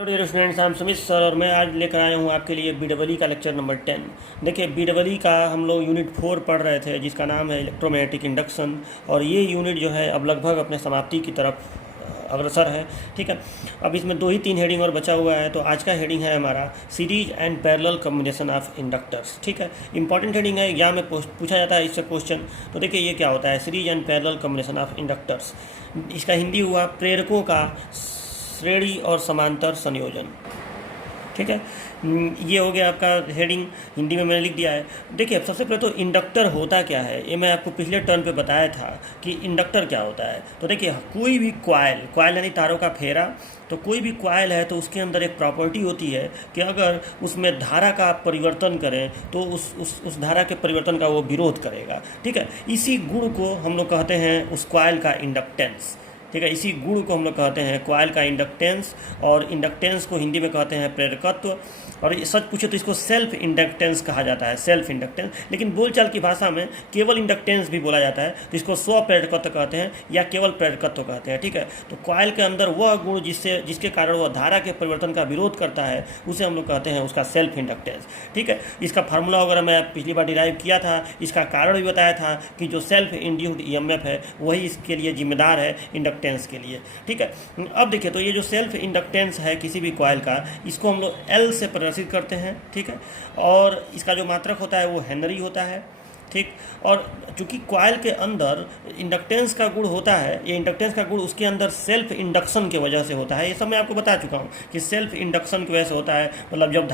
Hello dear students, I am Sumit sir और मैं आज लेकर आया हूँ आपके लिए बीडब्ल्यू का लेक्चर नंबर 10। देखिए, बीडब्ल्यू का हम लोग यूनिट 4 पढ़ रहे थे जिसका नाम है इलेक्ट्रोमैग्नेटिक इंडक्शन, और ये यूनिट जो है अब लगभग अपने समाप्ति की तरफ अग्रसर है। ठीक है, अब इसमें 2 ही 3 हेडिंग और बचा हुआ है। तो आज का हेडिंग है हमारा series and parallel combination of inductors. ठीक है, इंपॉर्टेंट हेडिंग है, एग्जाम में पूछा जाता है इससे क्वेश्चन। तो देखिए ये क्या होता है, series and parallel combination of inductors. इसका हिंदी हुआ प्रेरकों का श्रेणी और समांतर संयोजन। ठीक है, ये हो गया आपका हेडिंग, हिंदी में मैंने लिख दिया है। देखिए, अब सबसे पहले तो इंडक्टर होता क्या है, ये मैं आपको पिछले टर्न पे बताया था कि इंडक्टर क्या होता है। तो देखिए, कोई भी कॉइल यानी तारों का फेरा, तो कोई भी कॉइल है तो उसके अंदर एक प्रॉपर्टी होती है कि अगर उसमें धारा का आप परिवर्तन करें तो उस धारा के परिवर्तन का वो विरोध करेगा। ठीक है, इसी गुण को हम लोग कहते हैं उस कॉइल का इंडक्टेंस। ठीक है, इसी गुण को हम लोग कहते हैं कॉइल का इंडक्टेंस, और इंडक्टेंस को हिंदी में कहते हैं प्रेरकत्व। और सच पूछे तो इसको सेल्फ इंडक्टेंस कहा जाता है, सेल्फ इंडक्टेंस। लेकिन बोलचाल की भाषा में केवल इंडक्टेंस भी बोला जाता है, तो इसको स्व प्रेरकत्व कहते हैं या केवल प्रेरकत्व कहते हैं। ठीक है, तो कॉइल के अंदर वह गुण जिसके कारण वह धारा के परिवर्तन का विरोध करता है उसे हम लोग कहते हैं उसका सेल्फ इंडक्टेंस। ठीक है, इसका फार्मूला वगैरह मैं पिछली बार डिराइव किया था, इसका कारण भी बताया था कि जो सेल्फ इंड्यूस्ड ईएमएफ है वही इसके लिए जिम्मेदार है इंडक्टेंस के लिए। ठीक है, अब देखिए, तो ये जो सेल्फ इंडक्टेंस है किसी भी कॉइल का, इसको हम लोग एल से प्रदर्शित करते हैं। ठीक है, और इसका जो मात्रक होता है वो हेनरी होता है। ठीक, और चूंकि कॉइल के अंदर इंडक्टेंस का गुण होता है, ये इंडक्टेंस का गुण उसके अंदर सेल्फ इंडक्शन की वजह से होता है। ये सब मैं आपको बता चुका हूँ कि सेल्फ इंडक्शन की वजह से होता है। मतलब जब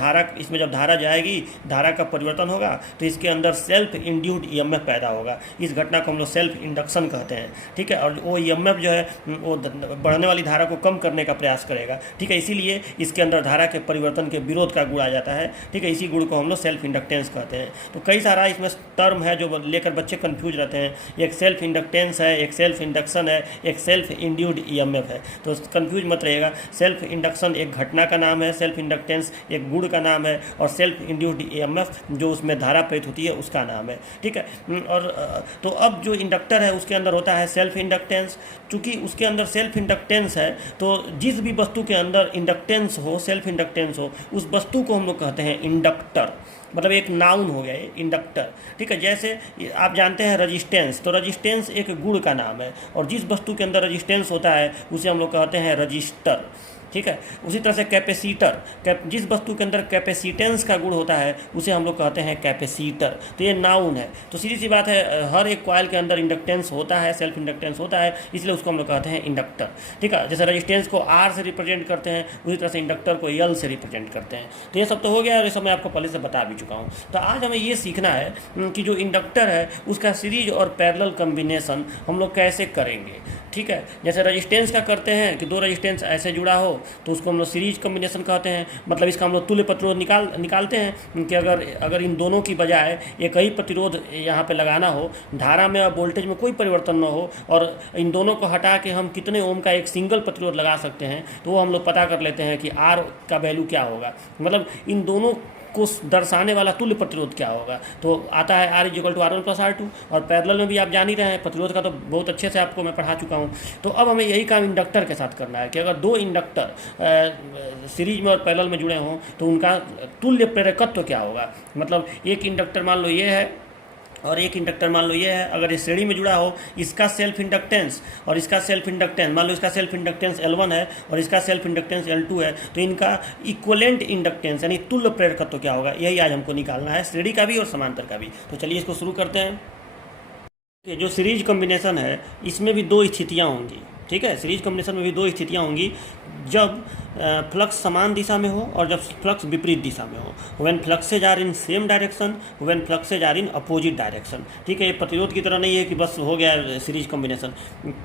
धारा जाएगी, धारा का परिवर्तन होगा तो इसके अंदर सेल्फ इंड्यूस्ड ईएमएफ पैदा होगा। इस घटना को हम लोग सेल्फ इंडक्शन कहते हैं। ठीक है, और वो ईएमएफ जो है वो बढ़ने वाली धारा को कम करने का प्रयास करेगा। ठीक है, इसीलिए इसके अंदर धारा के परिवर्तन के विरोध का गुण आ जाता है। ठीक है, इसी गुण को हम लोग सेल्फ इंडक्टेंस कहते हैं। तो कई सारा इसमें टर्म है जो लेकर बच्चे कंफ्यूज रहते हैं। एक सेल्फ इंडक्टेंस है, एक सेल्फ इंडक्शन है, एक सेल्फ इंड्यूस्ड ईएमएफ है। तो कंफ्यूज मत रहिएगा। सेल्फ इंडक्शन एक घटना का नाम है, सेल्फ इंडक्टेंस एक गुण का नाम है, और सेल्फ इंड्यूस्ड ईएमएफ जो उसमें धारा प्रेरित होती है उसका नाम है। ठीक है, और तो अब जो इंडक्टर है उसके अंदर होता है सेल्फ इंडक्टेंस। चूंकि उसके अंदर सेल्फ इंडक्टेंस है तो जिस भी वस्तु के अंदर इंडक्टेंस हो, सेल्फ इंडक्टेंस हो, उस वस्तु को हम लोग कहते हैं इंडक्टर। मतलब एक नाउन हो गया इंडक्टर। ठीक है, जैसे आप जानते हैं रजिस्टेंस, तो रजिस्टेंस एक गुण का नाम है, और जिस वस्तु के अंदर रजिस्टेंस होता है उसे हम लोग कहते हैं रजिस्टर। ठीक है, उसी तरह से कैपेसिटर, जिस वस्तु के अंदर कैपेसिटेंस का गुण होता है उसे हम लोग कहते हैं कैपेसिटर। तो ये नाउन है। तो सीधी सी बात है, हर एक कॉइल के अंदर इंडक्टेंस होता है, सेल्फ इंडक्टेंस होता है, इसलिए उसको हम लोग कहते हैं इंडक्टर। ठीक है, जैसे रजिस्टेंस को आर से रिप्रेजेंट करते हैं उसी तरह से इंडक्टर को एल से रिप्रेजेंट करते हैं। तो ये सब तो हो गया, और ये सब मैं आपको पहले से बता भी चुका हूँ। तो आज हमें ये सीखना है कि जो इंडक्टर है उसका सीरीज और पैरेलल कॉम्बिनेशन हम लोग कैसे करेंगे। ठीक है, जैसे रजिस्टेंस का करते हैं कि 2 रजिस्टेंस ऐसे जुड़ा हो तो उसको हम लोग सीरीज कॉम्बिनेशन कहते हैं। मतलब इसका हम लोग तुल्य प्रतिरोध निकालते हैं कि अगर इन दोनों की बजाय एक ही प्रतिरोध यहाँ पे लगाना हो, धारा में और वोल्टेज में कोई परिवर्तन न हो, और इन दोनों को हटा के हम कितने ओम का एक सिंगल प्रतिरोध लगा सकते हैं, तो वो हम लोग पता कर लेते हैं कि आर का वैल्यू क्या होगा। मतलब इन दोनों को दर्शाने वाला तुल्य प्रतिरोध क्या होगा। तो आता है R = R1 + R2, और पैरेलल में भी आप जान ही रहे हैं, प्रतिरोध का तो बहुत अच्छे से आपको मैं पढ़ा चुका हूँ। तो अब हमें यही काम इंडक्टर के साथ करना है कि अगर 2 इंडक्टर सीरीज में और पैरेलल में जुड़े हों तो उनका तुल्य प्रेरकत्व क्या होगा। मतलब एक इंडक्टर मान लो ये है और एक इंडक्टर मान लो ये है, अगर ये श्रेणी में जुड़ा हो, इसका सेल्फ इंडक्टेंस और इसका सेल्फ इंडक्टेंस, मान लो इसका सेल्फ इंडक्टेंस L1 है और इसका सेल्फ इंडक्टेंस L2 है, तो इनका इक्वलेंट इंडक्टेंस यानी तुल्य प्रेरकत्व क्या होगा, यही आज हमको निकालना है, श्रेणी का भी और समांतर का भी। तो चलिए इसको शुरू करते हैं। ये जो सीरीज कॉम्बिनेशन है इसमें भी 2 स्थितियाँ होंगी। ठीक है, सीरीज कॉम्बिनेशन में भी 2 स्थितियाँ होंगी, जब फ्लक्स समान दिशा में हो और जब फ्लक्स विपरीत दिशा में हो। When fluxes are in same direction, when fluxes are in opposite direction. ठीक है, ये प्रतिरोध की तरह नहीं है कि बस हो गया सीरीज कॉम्बिनेशन।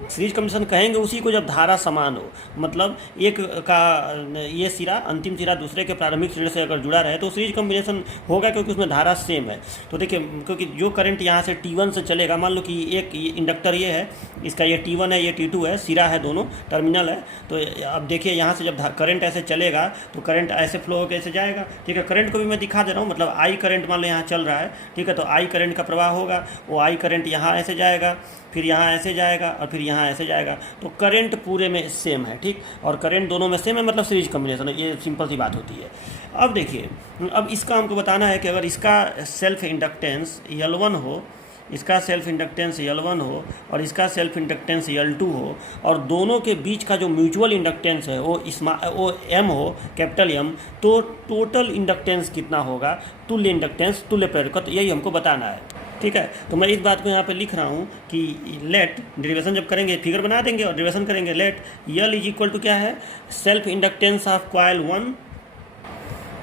सीरीज कॉम्बिनेशन कहेंगे उसी को जब धारा समान हो, मतलब एक का ये सिरा अंतिम सिरा दूसरे के प्रारंभिक सिरे से अगर जुड़ा रहे तो सीरीज कॉम्बिनेशन होगा, क्योंकि उसमें धारा सेम है। तो देखिए, क्योंकि जो करंट यहाँ से T1 से चलेगा, मान लो कि एक इंडक्टर ये है, इसका ये T1 है, ये T2 है, सिरा है, दोनों टर्मिनल है। तो अब देखिए यहाँ से जब करंट ऐसे चलेगा तो करंट ऐसे फ्लो होकर ऐसे जाएगा, ठीक है। करंट को भी मैं दिखा दे रहा हूँ, मतलब आई करंट मान लो यहाँ चल रहा है, ठीक है। तो आई करंट का प्रवाह होगा, वो आई करंट यहाँ ऐसे जाएगा, फिर यहाँ ऐसे जाएगा और फिर यहाँ ऐसे जाएगा। तो करंट पूरे में सेम है, ठीक। और करंट दोनों में सेम है, मतलब सीरीज कॉम्बिनेशन है, ये सिंपल सी बात होती है। अब देखिए, अब इसका हमको बताना है कि अगर इसका सेल्फ इंडक्टेंस L1 हो, इसका सेल्फ इंडक्टेंस L1 हो और इसका सेल्फ इंडक्टेंस L2 हो, और दोनों के बीच का जो म्यूचुअल इंडक्टेंस है वो M हो, कैपिटल M, तो टोटल इंडक्टेंस कितना होगा, तुल्य इंडक्टेंस, तुल्य प्रेरकत्व, तो यही हमको बताना है, ठीक है। तो मैं इस बात को यहाँ पे लिख रहा हूँ कि लेट डेरिवेशन जब करेंगे फिगर बना देंगे और डेरिवेशन करेंगे, let L is equal to क्या है, सेल्फ इंडक्टेंस ऑफ कॉइल 1।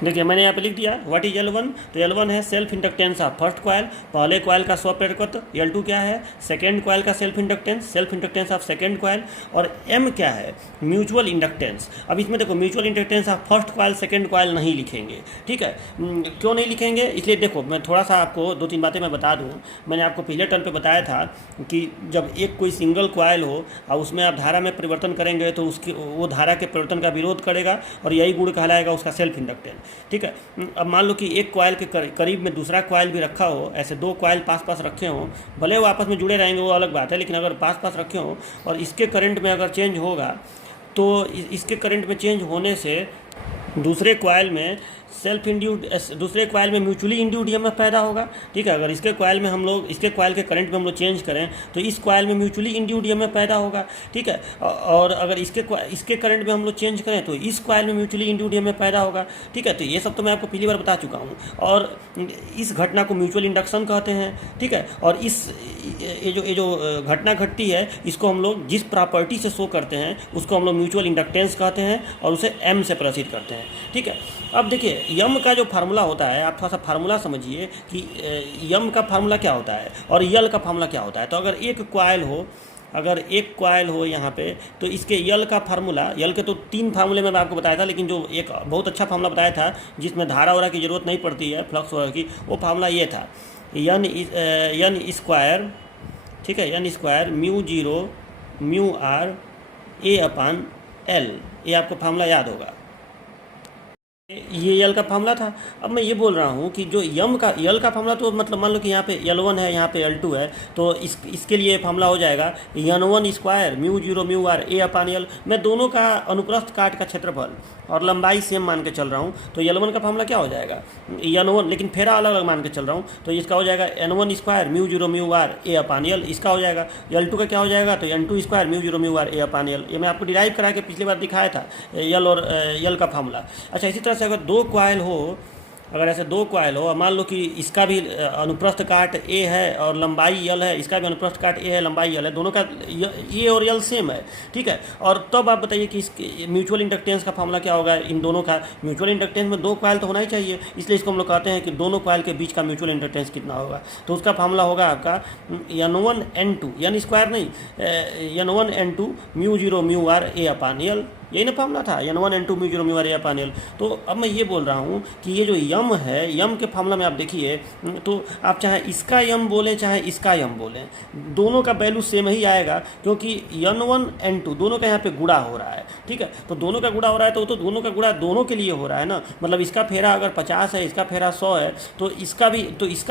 देखिए मैंने यहाँ पे लिख दिया व्हाट इज L1, तो L1 है self inductance of first coil, पहले कॉइल का स्वप्रेरकत्व। L2 क्या है, सेकेंड कॉइल का self inductance of second coil. और M क्या है, म्यूचुअल इंडक्टेंस। अब इसमें देखो mutual inductance of first coil second coil नहीं लिखेंगे, ठीक है। क्यों नहीं लिखेंगे, इसलिए देखो मैं थोड़ा सा आपको 2-3 बातें मैं बता दूँ। मैंने आपको पहले टर्न पर बताया था कि जब एक कोई सिंगल कॉइल हो और उसमें आप धारा में परिवर्तन करेंगे तो उसकी वो धारा के परिवर्तन का विरोध करेगा और यही गुण कहलाएगा उसका सेल्फ इंडक्टेंस, ठीक है। अब मान लो कि एक कॉइल के करीब में दूसरा कॉइल भी रखा हो, ऐसे 2 कॉइल पास पास रखे हों, भले वो आपस में जुड़े रहेंगे वो अलग बात है, लेकिन अगर पास पास रखे हों और इसके करंट में अगर चेंज होगा तो इसके करंट में चेंज होने से दूसरे कॉइल में सेल्फ इंड्यूड, दूसरे कॉइल में म्यूचुअली इंड्यूड ईएमएफ पैदा होगा, ठीक है। अगर इसके कॉइल में हम लोग, इसके कॉइल के करंट में हम लोग चेंज करें तो इस कॉइल में म्यूचुअली इंड्यूड ईएमएफ पैदा होगा, ठीक है। और अगर इसके करंट में हम लोग चेंज करें तो इस कॉइल में म्यूचुअली इंड्यूड ईएमएफ पैदा होगा, ठीक है। तो ये सब तो मैं आपको पहली बार बता चुका हूँ, और इस घटना को म्यूचुअल इंडक्शन कहते हैं, ठीक है। और ये जो घटना घटती है इसको हम लोग जिस प्रॉपर्टी से शो करते हैं उसको हम लोग म्यूचुअल इंडक्टेंस कहते हैं और उसे M से प्रदर्शित करते हैं, ठीक है। अब देखिए M का जो फार्मूला होता है, आप थोड़ा सा फार्मूला समझिए कि M का फार्मूला क्या होता है और L का फार्मूला क्या होता है। तो अगर एक कॉइल हो यहाँ पे, तो इसके L का फार्मूला, L के तो 3 फार्मूले में मैं आपको बताया था, लेकिन जो एक बहुत अच्छा फार्मूला बताया था जिसमें धारा वरा की ज़रूरत नहीं पड़ती है, फ्लक्स वगैरह की, वो फार्मूला ये था, N स्क्वायर, ठीक है, N स्क्वायर μ0 μr A/L, ये आपको फार्मूला याद होगा, ये L का फार्मूला था। अब मैं ये बोल रहा हूँ कि जो L का फार्मूला, तो मतलब मान लो कि यहाँ पे L1 है, यहाँ पे L2 है, तो इसके लिए फार्मूला हो जाएगा N1 स्क्वायर μ0 μr A/L। मैं दोनों का अनुप्रस्थ काट का क्षेत्रफल और लंबाई सेम मान के चल रहा हूँ, तो L1 का फार्मूला क्या हो जाएगा, N1, लेकिन फेरा अलग अलग मान के चल रहा हूँ, तो इसका हो जाएगा N1 स्क्वायर μ0 μr A/L, इसका हो जाएगा। L2 का क्या हो जाएगा, तो N2 स्क्वायर μ0 μr A/L। ये मैं आपको डिराइव करा के पिछली बार दिखाया था L और L का फार्मूला। अच्छा, इसी तरह से अगर 2 कॉइल हो, अगर ऐसे 2 कॉइल हो, मान लो कि इसका भी अनुप्रस्थ काट A है और लंबाई L है, इसका भी अनुप्रस्थ काट A है, लंबाई L है, दोनों का A और L सेम है, ठीक है। और तब आप बताइए कि इसके म्यूचुअल इंडक्टेंस का फार्मूला क्या होगा। इन दोनों का म्यूचुअल इंडक्टेंस में 2 कॉइल तो होना ही चाहिए, इसलिए इसको हम लोग कहते हैं कि दोनों कॉइल के बीच का म्यूचुअल इंडक्टेंस कितना होगा। तो उसका फार्मूला होगा आपका N1 N2, N स्क्वायर नहीं, N1 N2 μ0 μr A/L, यही ना फार्मूला था, N1 N2 μ0 μr A/L। तो अब मैं ये बोल रहा हूँ कि ये जो M है, M के फार्मूला में आप देखिए, तो आप चाहे इसका M बोलें चाहे इसका M बोलें, दोनों का वैल्यू सेम ही आएगा, क्योंकि N1 N2 दोनों का यहाँ पे गुणा हो रहा है, ठीक है। तो दोनों का गुणा हो रहा है, तो दोनों का गुणा दोनों के लिए हो रहा है ना, मतलब इसका फेरा अगर 50 है, इसका फेरा 100 है, तो इसका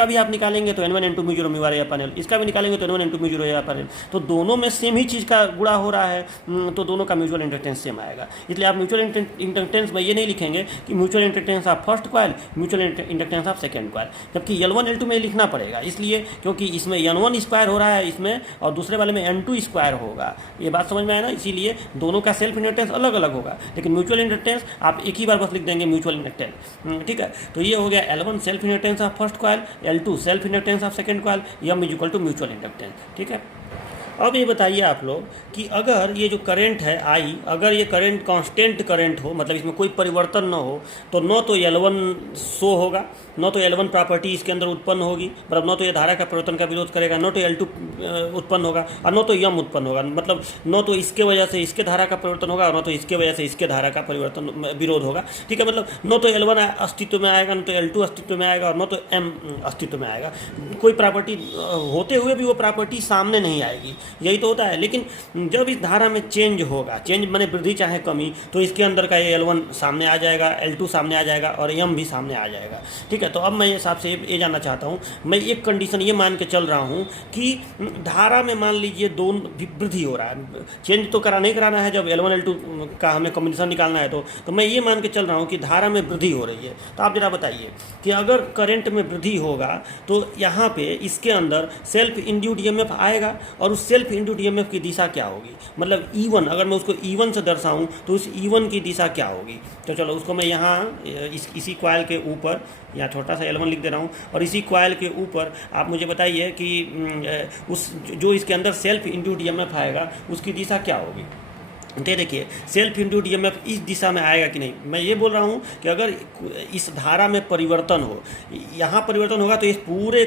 भी आप निकालेंगे तो N1 N2 μ0 μr A/L, इसका भी निकालेंगे तो N1 N2 μ0 A/L। तो दोनों में सेम ही चीज़ का गुणा हो रहा है, तो दोनों का म्यूचुअल इंडक्टेंस सेम आएगा। इसलिए आप म्यूचुअल इंडक्टेंस में ये नहीं लिखेंगे कि mutual inductance of first coil, mutual inductance of second coil, जबकि L1 L2 में लिखना पड़ेगा, इसलिए क्योंकि इसमें N1 स्क्वायर हो रहा है इसमें, और दूसरे वाले में N2 स्क्वायर होगा। ये बात समझ में आया ना, इसीलिए दोनों का सेल्फ इंडक्टेंस अलग अलग होगा, लेकिन म्यूचुअल इंडक्टेंस आप एक ही बार बस लिख देंगे म्यूचुअल इंडक्टेंस, ठीक है। तो ये हो गया L1 self inductance of first coil, L2 self inductance of second coil, M is equal to mutual inductance, ठीक है। अब ये बताइए आप लोग कि अगर ये जो करंट है I, अगर ये करंट कांस्टेंट करंट हो, मतलब इसमें कोई परिवर्तन न हो, तो न तो L1 शो होगा, न तो L1 प्रॉपर्टी इसके अंदर उत्पन्न होगी, मतलब न तो ये धारा का परिवर्तन का विरोध करेगा, न तो L2 उत्पन्न होगा, और न तो M उत्पन्न होगा, मतलब न तो इसके वजह से इसके धारा का परिवर्तन होगा और न तो इसके वजह से इसके धारा का परिवर्तन विरोध होगा, ठीक है। मतलब न तो L1 अस्तित्व में आएगा, न तो L2 अस्तित्व में आएगा, और न तो M अस्तित्व में आएगा। कोई प्रॉपर्टी होते हुए भी वो प्रॉपर्टी सामने नहीं आएगी, यही तो होता है। लेकिन जब इस धारा में चेंज होगा, चेंज माने वृद्धि चाहे कमी, तो इसके अंदर का ये L1 सामने आ जाएगा, L2 सामने आ जाएगा और M भी सामने आ जाएगा। ठीक है, तो अब मैं ये हिसाब से ये जानना चाहता हूँ, मैं एक कंडीशन ये मान के चल रहा हूँ कि धारा में मान लीजिए दोनों वृद्धि हो रहा है, चेंज तो नहीं कराना है, जब L1 L2 का हमें कॉम्बिनेशन निकालना है तो मैं ये मान के चल रहा हूँ कि धारा में वृद्धि हो रही है। तो आप जरा बताइए कि अगर करंट में वृद्धि होगा तो यहाँ पे इसके अंदर सेल्फ इंड्यूड ईएमएफ आएगा, और उस सेल्फ इंड्यूड ईएमएफ की दिशा क्या होगी, मतलब E1, अगर मैं उसको E1 से दर्शाऊँ तो उस E1 की दिशा क्या होगी। तो चलो उसको मैं यहाँ इसी कॉइल के ऊपर यहाँ छोटा सा L1 लिख दे रहा हूँ, और इसी कॉइल के ऊपर आप मुझे बताइए कि उस जो इसके अंदर सेल्फ इंड्यूड ईएमएफ आएगा उसकी दिशा क्या होगी। तो देखिए सेल्फ इंड्यूड ईएमएफ इस दिशा में आएगा कि नहीं। मैं ये बोल रहा हूँ कि अगर इस धारा में परिवर्तन हो, यहाँ परिवर्तन होगा तो इस पूरे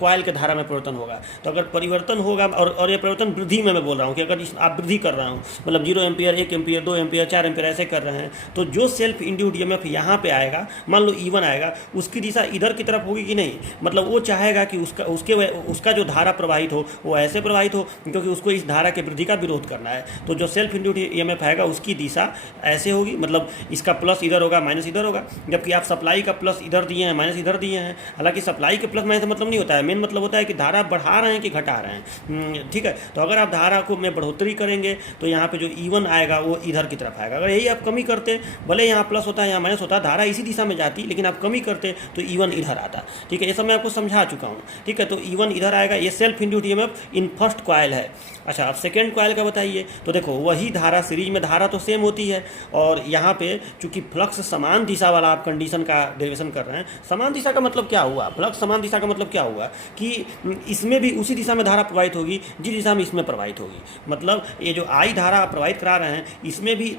कॉइल के धारा में परिवर्तन होगा। तो अगर परिवर्तन होगा और ये परिवर्तन वृद्धि में मैं बोल रहा हूँ कि अगर आप वृद्धि कर रहा हूँ, मतलब 0 एम्पियर, 1 एम्पियर, 2 एम्पियर, 4 एम्पियर ऐसे कर रहे हैं, तो जो सेल्फ इंड्यूड ईएमएफ यहाँ पे आएगा, मान लो E1 आएगा, उसकी दिशा इधर की तरफ होगी कि नहीं, मतलब वो चाहेगा कि उसका जो धारा प्रवाहित हो वो ऐसे प्रवाहित हो, क्योंकि उसको इस धारा के वृद्धि का विरोध करना है। तो जो सेल्फ इंड्यूड ईएमएफ आएगा उसकी दिशा ऐसे होगी, मतलब इसका प्लस इधर होगा, माइनस इधर होगा। जबकि आप सप्लाई का प्लस इधर दिए हैं, माइनस इधर दिए हैं। हालांकि सप्लाई के प्लस माइनस मतलब नहीं होता है, मेन मतलब होता है कि धारा बढ़ा रहे हैं कि घटा रहे हैं। ठीक है, तो अगर आप धारा को में बढ़ोतरी करेंगे तो यहाँ पे जो E1 आएगा वो इधर की तरफ आएगा। अगर यही आप कमी करते, भले यहाँ प्लस होता है यहाँ माइनस होता है, धारा इसी दिशा में जाती, लेकिन आप कमी करते तो E1 इधर आता। ठीक है, ये सब मैं आपको समझा चुका हूँ। ठीक है, तो E1 इधर आएगा, ये self induced EMF in first coil है। अच्छा, अब सेकेंड कॉइल का बताइए। तो देखो वही धारा, सीरीज में धारा तो सेम होती है, और यहाँ पे चूंकि फ्लक्स समान दिशा वाला आप कंडीशन का डेरिवेशन कर रहे हैं। समान दिशा का मतलब क्या हुआ, फ्लक्स समान दिशा का मतलब क्या हुआ कि इसमें भी उसी दिशा में धारा प्रवाहित होगी जिस दिशा में इसमें प्रवाहित होगी। मतलब ये जो I धारा आप प्रवाहित करा रहे हैं, इसमें भी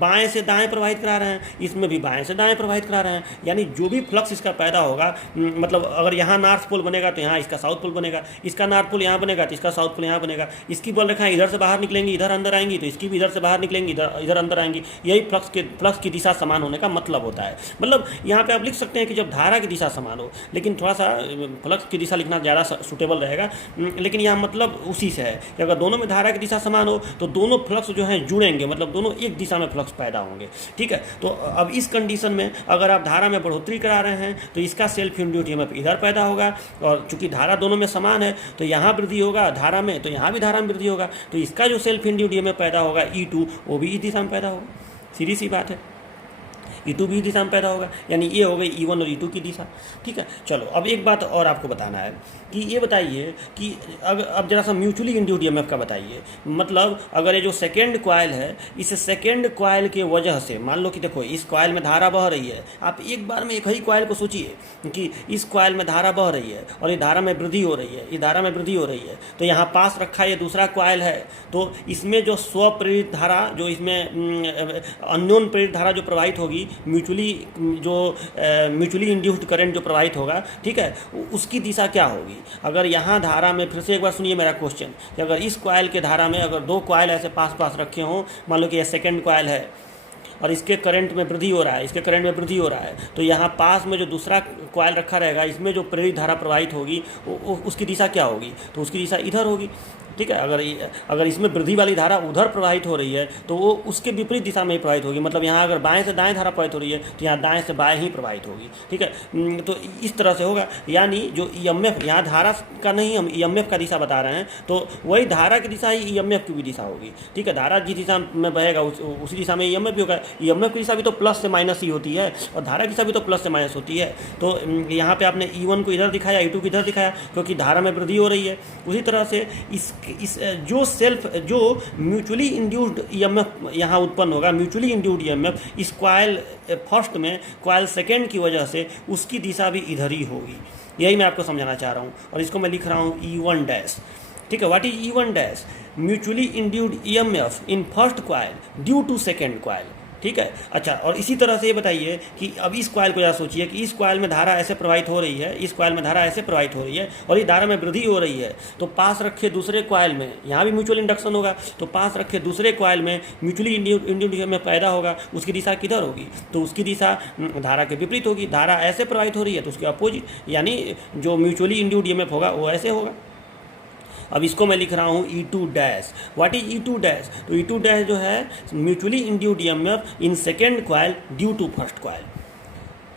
बाएं से दाएं प्रवाहित करा रहे हैं, इसमें भी बाएं से दाएं प्रवाहित करा रहे हैं। यानी जो भी फ्लक्स इसका पैदा होगा, मतलब अगर यहाँ नॉर्थ पोल बनेगा तो यहाँ इसका साउथ पोल बनेगा, इसका नॉर्थ पोल यहाँ बनेगा तो इसका साउथ पोल यहाँ बनेगा। इसकी बल रेखाएं इधर से बाहर निकलेंगी, इधर अंदर आएंगी, तो इसकी भी इधर से बाहर निकलेंगी, इधर अंदर आएंगी। यही फ्लक्स की दिशा समान होने का मतलब होता है। मतलब यहाँ पे आप लिख सकते हैं कि जब धारा की दिशा समान हो, लेकिन थोड़ा सा फ्लक्स की दिशा लिखना ज़्यादा सूटेबल रहेगा। लेकिन यहाँ मतलब उसी से है कि अगर दोनों में धारा की दिशा समान हो तो दोनों फ्लक्स जो हैं जुड़ेंगे, मतलब दोनों एक दिशा में फ्लक्स पैदा होंगे। ठीक है, तो अब इस कंडीशन में अगर आप धारा में बढ़ोतरी करा रहे हैं तो इसका सेल्फ इंड्यूड ईएमएफ इधर पैदा होगा, और चूंकि धारा दोनों में समान है तो यहाँ वृद्धि होगा धारा में, तो यहाँ भी धारा में वृद्धि होगा, तो इसका जो सेल्फ इंड्यूड ईएमएफ पैदा होगा E2, वो भी इस दिशा में पैदा होगा। सीधी सी बात है, E2 भी इस दिशा में पैदा होगा। यानी ये हो गई E1 और E2 की दिशा। ठीक है, चलो अब एक बात और आपको बताना है कि ये बताइए कि अब जरा सा म्यूचुअली इंड्यूड ईएमएफ का बताइए। मतलब अगर ये जो सेकेंड कॉइल है, इस सेकेंड कॉइल के वजह से मान लो कि देखो इस कॉइल में धारा बह रही है, आप एक बार में एक ही कॉइल को सोचिए कि इस कॉइल में धारा बह रही है और ये धारा में वृद्धि हो रही है, इस धारा में वृद्धि हो रही है, तो यहाँ पास रखा ये दूसरा कॉइल है, तो इसमें जो स्वप्रेरित धारा, जो इसमें अननोन प्रेरित धारा जो प्रवाहित होगी, म्यूचुअली इंड्यूस्ड करंट जो प्रवाहित होगा, ठीक है, उसकी दिशा क्या होगी। अगर यहाँ धारा में, फिर से एक बार सुनिए मेरा क्वेश्चन, कि अगर इस कॉइल के धारा में अगर दो कॉइल ऐसे पास पास रखे हों, मान लो कि यह सेकेंड कॉइल है और इसके करंट में वृद्धि हो रहा है, इसके करंट में वृद्धि हो रहा है, तो यहाँ पास में जो दूसरा कॉइल रखा रहेगा, इसमें जो प्रेरित धारा प्रवाहित होगी उसकी दिशा क्या होगी, तो उसकी दिशा इधर होगी। ठीक है, अगर इसमें वृद्धि वाली धारा उधर प्रवाहित हो रही है तो वो उसके विपरीत दिशा में ही प्रवाहित होगी। मतलब यहाँ अगर बाएं से दाएं धारा प्रवाहित हो रही है तो यहाँ दाएं से बाएं ही प्रवाहित होगी। ठीक है, तो इस तरह से होगा। यानी जो ईएमएफ, यहाँ धारा का नहीं, हम ईएमएफ का दिशा बता रहे हैं, तो वही धारा की दिशा ही ईएमएफ की भी दिशा होगी। ठीक है, धारा जिस दिशा में बहेगा उसी दिशा में ईएमएफ भी होगा। ईएमएफ की दिशा भी तो प्लस से माइनस ही होती है और धारा की दिशा भी तो प्लस से माइनस होती है। तो यहाँ पे आपने E1 को इधर दिखाया, E2 को इधर दिखाया, क्योंकि धारा में वृद्धि हो रही है। उसी तरह से जो म्यूचुअली इंड्यूस्ड ईएमएफ यहाँ उत्पन्न होगा, म्यूचुअली इंड्यूस्ड ईएमएफ इस कॉइल फर्स्ट में कॉइल सेकेंड की वजह से उसकी दिशा भी इधर ही होगी। यही मैं आपको समझाना चाह रहा हूँ और इसको मैं लिख रहा हूँ E1 डैश। ठीक है, what is E1 dash? Mutually induced EMF in first coil due to second coil. ठीक है, अच्छा, और इसी तरह से ये बताइए कि अब इस कॉइल को जरा सोचिए कि इस कॉइल में धारा ऐसे प्रवाहित हो रही है, इस कॉइल में धारा ऐसे प्रवाहित हो रही है और ये धारा में वृद्धि हो रही है, तो पास रखे दूसरे कॉइल में, यहाँ भी म्यूचुअल इंडक्शन होगा, तो पास रखे दूसरे कॉइल में म्यूचुअली इंड्यूस्ड में पैदा होगा, उसकी दिशा किधर होगी, तो उसकी दिशा धारा के विपरीत होगी। धारा ऐसे प्रवाहित हो रही है तो उसके अपोजिट, यानी जो म्यूचुअली इंड्यूस्ड ईएमएफ होगा वो ऐसे होगा। अब इसको मैं लिख रहा हूँ E2 dash. What is E2 dash? तो E2 डैश जो है mutually induced EMF in second coil due to first coil.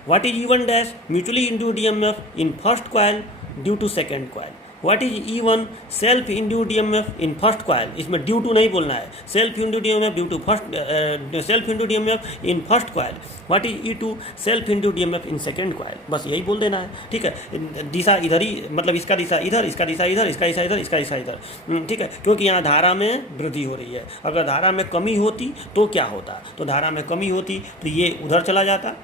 What is E1 dash? Mutually induced EMF in first coil due to second coil. What is E1 self induced EMF in first coil, इसमें due to नहीं बोलना है, self induced EMF due to first, self induced EMF in first coil. What is E2 self induced EMF in second coil, बस यही बोल देना है, ठीक है। दिशा इधर ही, मतलब इसका दिशा इधर, इसका दिशा इधर, इसका दिशा इधर, इसका दिशा इधर, ठीक है, क्योंकि यहाँ धारा में वृद्धि हो रही है। अगर धारा में कमी होती तो क्या होता? तो धारा में कमी होती तो ये उधर चला जाता,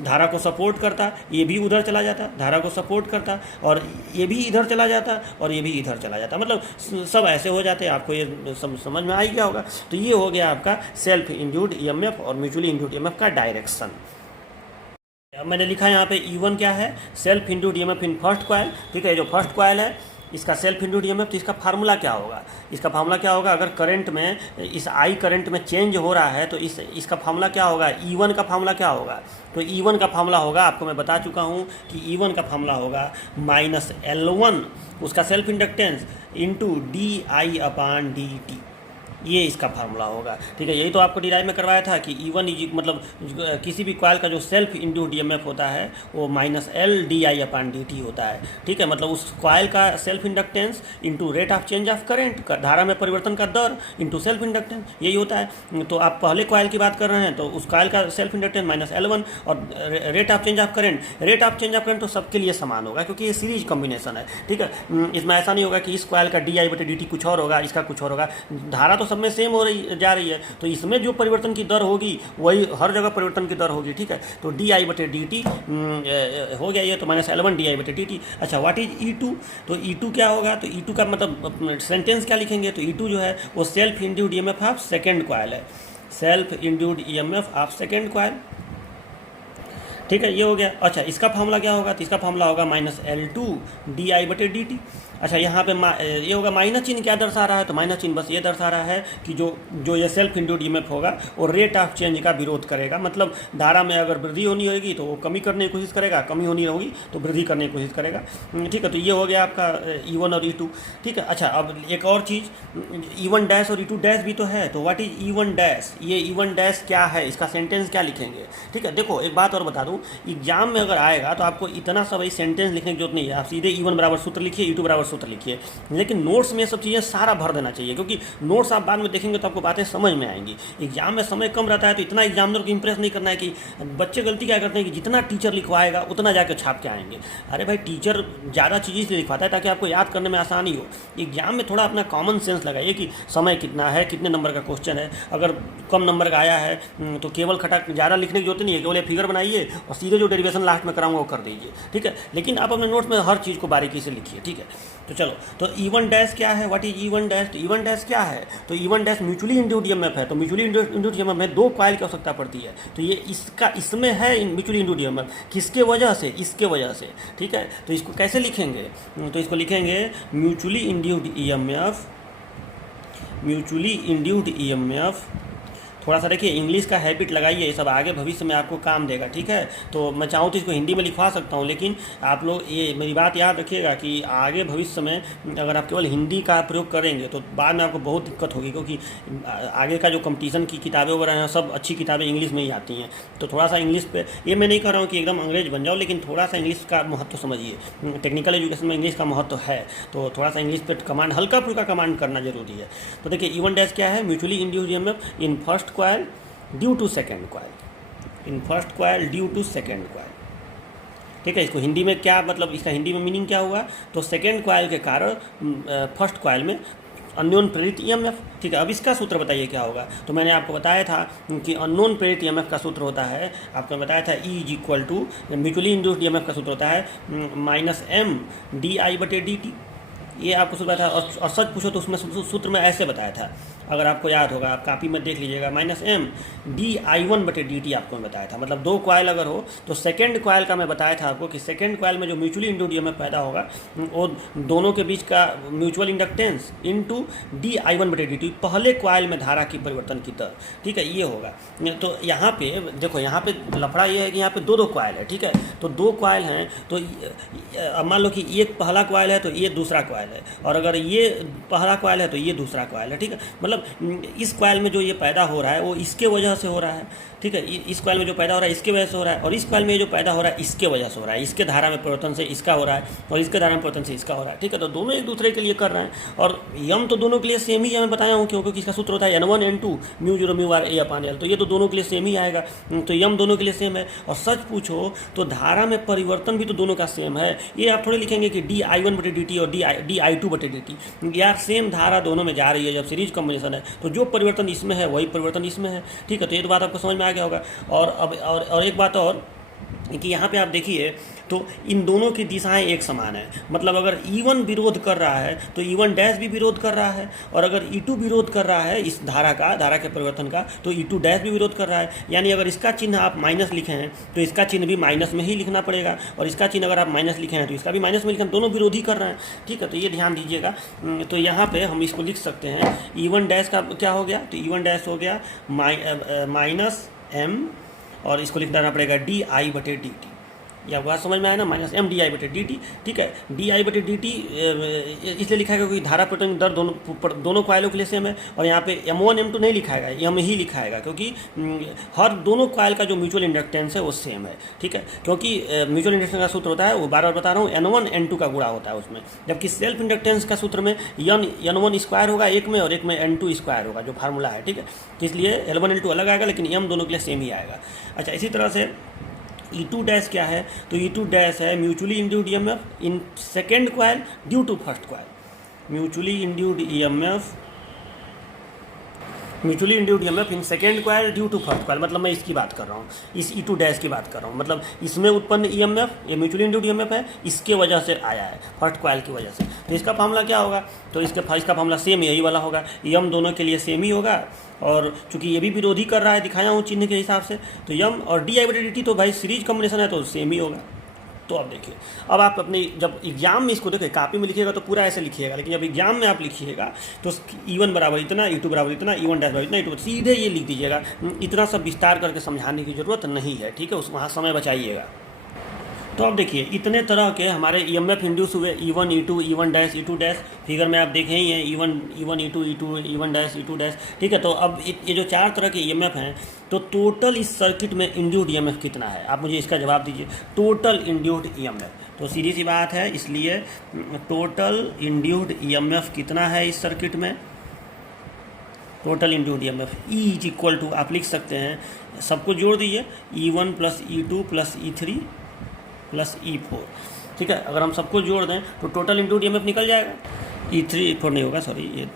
धारा को सपोर्ट करता, ये भी उधर चला जाता, धारा को सपोर्ट करता, और ये भी इधर चला जाता, और ये भी इधर चला जाता, मतलब सब ऐसे हो जाते। आपको ये समझ में आ ही गया होगा। तो ये हो गया आपका सेल्फ इंड्यूस्ड ईएमएफ और म्यूचुअली इंड्यूस्ड ईएमएफ का डायरेक्शन। अब मैंने लिखा यहाँ पे E1 क्या है? Self induced EMF in first coil, ठीक है। जो फर्स्ट कॉइल है इसका सेल्फ इंड्यूस्ड ईएमएफ, तो इसका फार्मूला क्या होगा? इसका फार्मूला क्या होगा? अगर करंट में, इस I करंट में चेंज हो रहा है तो इसका फार्मूला क्या होगा? E1 का फार्मूला क्या होगा? तो E1 का फार्मूला होगा, आपको मैं बता चुका हूँ कि E1 का फार्मूला होगा -L1 उसका सेल्फ इंडक्टेंस इंटू DI/dt, ये इसका फार्मूला होगा, ठीक है। यही तो आपको डिराइव में करवाया था कि E1 मतलब किसी भी कॉइल का जो सेल्फ इंड्यूस्ड ईएमएफ होता है वो -LdI/dt होता है, ठीक है। मतलब उस कॉइल का self inductance into rate of change of current, धारा में परिवर्तन का दर इंटू सेल्फ इंडक्टेंस, यही होता है। तो आप पहले कॉइल की बात कर रहे हैं तो उस कॉइल का सेल्फ इंडक्टेंस -L1 और rate of change of current, rate of change of current तो सबके लिए समान होगा क्योंकि ये सीरीज कॉम्बिनेशन है, ठीक है। इसमें ऐसा नहीं होगा कि इस कॉइल का DI/dt कुछ और होगा, इसका कुछ और होगा, धारा तो सब में सेम हो रही जा रही है, तो इसमें जो परिवर्तन की दर होगी वही हर जगह परिवर्तन की दर होगी, ठीक है। तो DI/dt हो गया ये, तो -L1 DI/dt। अच्छा, व्हाट इज E2? तो E2 क्या होगा? तो E2 का मतलब सेंटेंस क्या लिखेंगे? तो E2 जो है वो self induced EMF of second coil है, self induced EMF of second coil, ठीक है, ये हो गया। अच्छा, इसका फार्मूला क्या होगा? तो इसका फार्मूला होगा -L2 DI/dt। अच्छा, यहाँ पे ये होगा, माइनस चिन्ह क्या दर्शा रहा है? तो माइनस चिन्ह बस ये दर्शा रहा है कि जो ये सेल्फ इंड्यूस्ड ईएमएफ होगा वो रेट ऑफ चेंज का विरोध करेगा, मतलब धारा में अगर वृद्धि होनी होगी तो वो कमी करने की कोशिश करेगा, कमी होनी होगी तो वृद्धि करने की कोशिश करेगा, ठीक है। तो ये हो गया आपका E1 और E2, ठीक है। अच्छा, अब एक और चीज़, E1 डैश और E2 डैश भी तो है, तो व्हाट इज E1 डैश? ये E1 डैश क्या है? इसका सेंटेंस क्या लिखेंगे? ठीक है, देखो एक बात और बता दूँ, एग्जाम में अगर आएगा तो आपको इतना सब सेंटेंस लिखने की जरूरत नहीं है, आप सीधे E1 बराबर सूत्र लिखिए, E2 बराबर सूत्र लिखिए, लेकिन नोट्स में ये सब चीज़ें सारा भर देना चाहिए, क्योंकि नोट्स आप बाद में देखेंगे तो आपको बातें समझ में आएंगी। एग्जाम में समय कम रहता है तो इतना एग्जामिनर को इंप्रेस नहीं करना है कि बच्चे गलती क्या करते हैं कि जितना टीचर लिखवाएगा उतना जाकर छाप के आएंगे। अरे भाई, टीचर ज़्यादा चीज़ इसलिए लिखवाता है ताकि आपको याद करने में आसानी हो। एग्जाम में थोड़ा अपना कॉमन सेंस लगाइए कि समय कितना है, कितने नंबर का क्वेश्चन है। अगर कम नंबर का आया है तो केवल खटाक ज़्यादा लिखने की जरूरत नहीं है, केवल एक फिगर बनाइए और सीधे जो डेरिवेशन लास्ट में कराऊंगा वो कर दीजिए, ठीक है। लेकिन आप अपने नोट्स में हर चीज़ को बारीकी से लिखिए, ठीक है। तो चलो, तो E1 डैश क्या है? What is E1 dash? तो E1 डैश क्या है? तो E1 dash mutually induced EMF है, तो म्यूचुअली इंड्यूस्ड ईएमएफ में दो कॉइल की आवश्यकता पड़ती है, तो ये इसमें है म्यूचुअली इंड्यूस्ड ईएमएफ, किसके वजह से? इसके वजह से, ठीक है। तो इसको कैसे लिखेंगे? तो इसको लिखेंगे mutually induced EMF, mutually induced EMF. थोड़ा सा देखिए इंग्लिश का हैबिट लगाइए, ये सब आगे भविष्य में आपको काम देगा, ठीक है। तो मैं चाहूँ तो इसको हिंदी में लिखवा सकता हूँ, लेकिन आप लोग ये मेरी बात याद रखिएगा कि आगे भविष्य में अगर आप केवल हिंदी का प्रयोग करेंगे तो बाद में आपको बहुत दिक्कत होगी, क्योंकि आगे का जो कंपटीशन की किताबें वगैरह हैं सब अच्छी किताबें इंग्लिश में ही आती हैं। तो थोड़ा सा इंग्लिश पे, ये मैं नहीं कह रहा हूँ कि एकदम अंग्रेज बन जाओ, लेकिन थोड़ा सा इंग्लिश का महत्व समझिए। टेक्निकल एजुकेशन में इंग्लिश का महत्व है, तो थोड़ा सा इंग्लिश पे कमांड, हल्का फुल्का कमांड करना जरूरी है। तो देखिए E1 डैश क्या है? Mutually induced EMF in first coil due to second coil, in first coil due to second coil, ठीक है। इसको हिंदी में क्या मतलब, इसका हिंदी में मीनिंग क्या हुआ? तो सेकेंड कॉइल के कारण फर्स्ट कॉइल में अननोन प्रेरित ईएमएफ, ठीक है। अब इसका सूत्र बताइए क्या होगा? तो मैंने आपको बताया था कि अननोन प्रेरित ईएमएफ का सूत्र होता है, आपको बताया था E is equal two mutually induced EMF का सूत्र होता है -M DI/dt, ये आपको सूत्र बताया था। और सच पूछो तो उसमें सूत्र में ऐसे बताया था, अगर आपको याद होगा, आप कापी में देख लीजिएगा, -m di1/dt आपको मैं बताया था। मतलब दो कॉइल अगर हो तो सेकेंड कॉइल का मैं बताया था आपको कि सेकेंड कॉइल में जो म्यूचुअली इंड्यूस्ड ईएमएफ पैदा होगा वो दोनों के बीच का म्यूचुअल इंडक्टेंस इनटू di1/dt, पहले कॉइल में धारा की परिवर्तन की दर, ठीक है, ये होगा। तो यहाँ पे देखो, यहाँ पे लफड़ा ये है कि यहाँ पे दो कॉइल है, ठीक है। तो दो कॉइल हैं, तो अब मान लो कि एक पहला कॉइल है तो ये दूसरा कॉइल है, और अगर ये पहला कॉइल है तो ये दूसरा कॉइल है, ठीक है। मतलब इस कॉइल में जो ये पैदा हो रहा है वो इसके वजह से हो रहा है, ठीक है। इस कॉइल में जो पैदा हो रहा है इसके वजह से हो रहा है, और इस कॉइल में जो पैदा हो रहा है इसके वजह से हो रहा है। इसके धारा में परिवर्तन से इसका हो रहा है, और इसके धारा में परिवर्तन से इसका हो रहा है, ठीक है। तो दोनों एक दूसरे के लिए कर रहे हैं, और यम तो दोनों के लिए सेम ही मैं बताया हूँ, क्योंकि इसका सूत्र होता है N1 N2 μ0 μr A/L। तो ये तो दोनों के लिए सेम ही आएगा, तो यम दोनों के लिए सेम है। और सच पूछो तो धारा में परिवर्तन भी तो दोनों का सेम है। ये आप थोड़े लिखेंगे कि di1/dt और di2/dt, यार सेम धारा दोनों में जा रही है। जब सीरीज कॉम्बिनेशन है तो जो परिवर्तन इसमें है वही परिवर्तन इसमें है, ठीक है। तो ये तो बात आपको समझ में आ गया होगा। और एक बात और कि यहाँ पे आप देखिए तो इन दोनों की दिशाएं एक समान है। मतलब अगर E1 विरोध कर रहा है तो E1 डैश भी विरोध कर रहा है, और अगर E2 विरोध कर रहा है इस धारा के परिवर्तन का, तो E2 डैश भी विरोध कर रहा है। यानी अगर इसका चिन्ह आप माइनस लिखे हैं तो इसका चिन्ह भी माइनस में ही लिखना पड़ेगा, और इसका चिन्ह अगर आप माइनस लिखे हैं तो इसका भी माइनस में लिखना, दोनों विरोधी कर रहे हैं, ठीक है। तो ये ध्यान दीजिएगा। तो यहाँ पर हम इसको लिख सकते हैं E1 डैश का क्या हो गया, तो E1 डैश हो गया -m, और इसको लिखना पड़ेगा di/dt। या बात समझ में आया ना, -m di/dt, ठीक है। di/dt इसलिए लिखा है क्योंकि धारा परिवर्तन दर दोनों कॉइलों के लिए सेम है, और यहाँ पे M1 M2 नहीं लिखाएगा, M ही लिखाएगा, क्योंकि हर दोनों कॉइल का जो म्यूचुअल इंडक्टेंस है वो सेम है, ठीक है। क्योंकि म्यूचुअल इंडक्टेंस का सूत्र होता है, वो बार बार बता रहा हूँ, N1 N2 का गुणा होता है उसमें, जबकि सेल्फ इंडक्टेंस का सूत्र में N1 स्क्वायर होगा एक में, और एक में N2 स्क्वायर होगा, जो फार्मूला है, ठीक है। इसलिए L1 L2 अलग आएगा, लेकिन M दोनों के लिए सेम ही आएगा। अच्छा, इसी तरह से E2 डैश क्या है, तो E2 डैश है mutually induced EMF in second coil due to first coil. Mutually induced EMF in second coil due to first coil, मतलब मैं इसकी बात कर रहा हूँ, इस E2 डैश की बात कर रहा हूँ। मतलब इसमें उत्पन्न ईएमएफ, ये म्यूचुअली इंड्यूस्ड ईएमएफ है, इसके वजह से आया है, फर्स्ट कॉइल की वजह से। तो इसका फार्मूला क्या होगा, तो इसका फार्मूला सेम यही वाला होगा, यम दोनों के लिए सेम ही होगा। और चूंकि ये भी विरोधी कर रहा है, दिखाया हूँ चिन्ह के हिसाब से, तो यम और di/dt तो भाई सीरीज कॉम्बिनेशन है तो सेम ही होगा। तो अब देखिए, अब आप अपने जब एग्जाम में इसको देखिए, कापी में लिखिएगा तो पूरा ऐसे लिखिएगा, लेकिन जब एग्जाम में आप लिखिएगा तो E1 बराबर इतना, E2 बराबर इतना, E1 डैश बराबर इतना, E2 सीधे ये लिख दीजिएगा। इतना सब विस्तार करके समझाने की ज़रूरत नहीं है, ठीक है, वहाँ समय बचाइएगा। तो अब देखिए, इतने तरह के हमारे ईएमएफ इंड्यूस हुए, E1 E2 E1 dash E2 dash, figure में आप देखें ही हैं, E1 E2 E1 dash E2 dash, ठीक है। तो अब ये जो चार तरह के ईएमएफ हैं, तो टोटल इस सर्किट में इंड्यूस्ड ईएमएफ कितना है, आप मुझे इसका जवाब दीजिए। टोटल इंड्यूस्ड ईएमएफ, तो सीधी सी बात है, इसलिए टोटल इंड्यूस्ड ईएमएफ कितना है इस सर्किट में, total induced EMF E is equal to, आप लिख सकते हैं, सबको जोड़ दीजिए, E1 + E2 + E3 + E4, ठीक है। अगर हम सबको जोड़ दें तो टोटल इंड्यूस्ड ईएमएफ निकल जाएगा। E3 E4 नहीं होगा, सॉरी, ये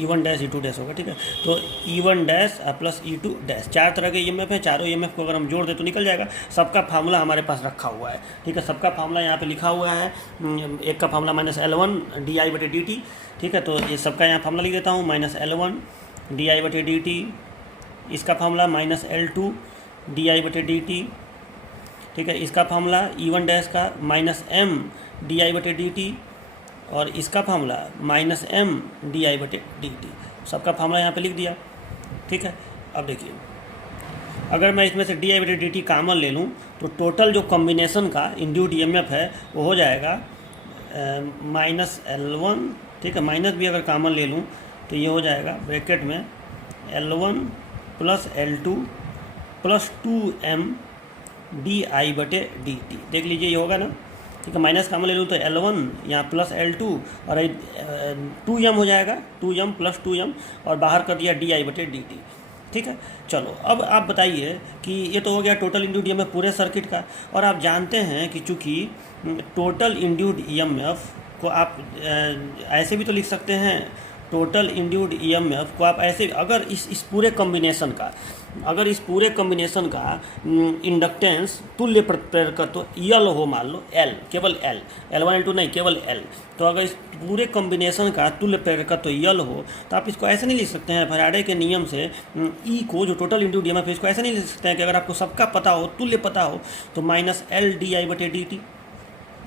E1 डैश E2 डैश होगा, ठीक है। तो E1 डैश + E2 डैश, चार तरह के ईएमएफ है, चारों ईएमएफ को अगर हम जोड़ दें तो निकल जाएगा। सबका फार्मूला हमारे पास रखा हुआ है, ठीक है। सबका फार्मूला यहाँ पे लिखा हुआ है, एक का फार्मूला -L1 di/dt, ठीक है। तो ये सबका यहाँ फार्मूला लिख देता हूँ, -L1 di/dt, इसका फार्मूला -L2 di/dt, ठीक है। इसका फार्मूला E1 डैश का -m di/dt, और इसका फार्मूला -m di/dt, सबका फार्मूला यहाँ पे लिख दिया, ठीक है। अब देखिए, अगर मैं इसमें से di/dt कॉमन ले लूँ तो टोटल जो कॉम्बिनेशन का इंड्यूस्ड ईएमएफ है वो हो जाएगा -L1, ठीक है। माइनस भी अगर कॉमन ले लूँ तो ये हो जाएगा ब्रैकेट में L1 + L2 + 2m di/dt, देख लीजिए ये होगा ना, ठीक है। माइनस कॉमन ले लूँ तो L1 यहाँ +L2 और 2m हो जाएगा, 2m + 2m, और बाहर कर दिया di/dt, ठीक है। चलो, अब आप बताइए कि ये तो हो गया टोटल इंड्यूस्ड ईएमएफ पूरे सर्किट का। और आप जानते हैं कि चूँकि टोटल इंड्यूस्ड ईएमएफ को आप ऐसे भी तो लिख सकते हैं, टोटल इंड्यूस्ड ईएमएफ को आप ऐसे, अगर इस पूरे कॉम्बिनेशन का अगर इस पूरे कॉम्बिनेशन का इंडक्टेंस तुल्य प्रेरकत्व यल हो, मान लो एल, केवल एल, L1 L2 नहीं, केवल एल, तो अगर इस पूरे कॉम्बिनेशन का तुल्य प्रेरकत्व यल हो तो आप इसको ऐसे नहीं लिख सकते हैं फैराडे के नियम से ई को, जो टोटल इंटू डीएमएफ है, इसको ऐसे नहीं लिख सकते हैं कि अगर आपको सबका पता हो, तुल्य पता हो, तो -LdI/dt।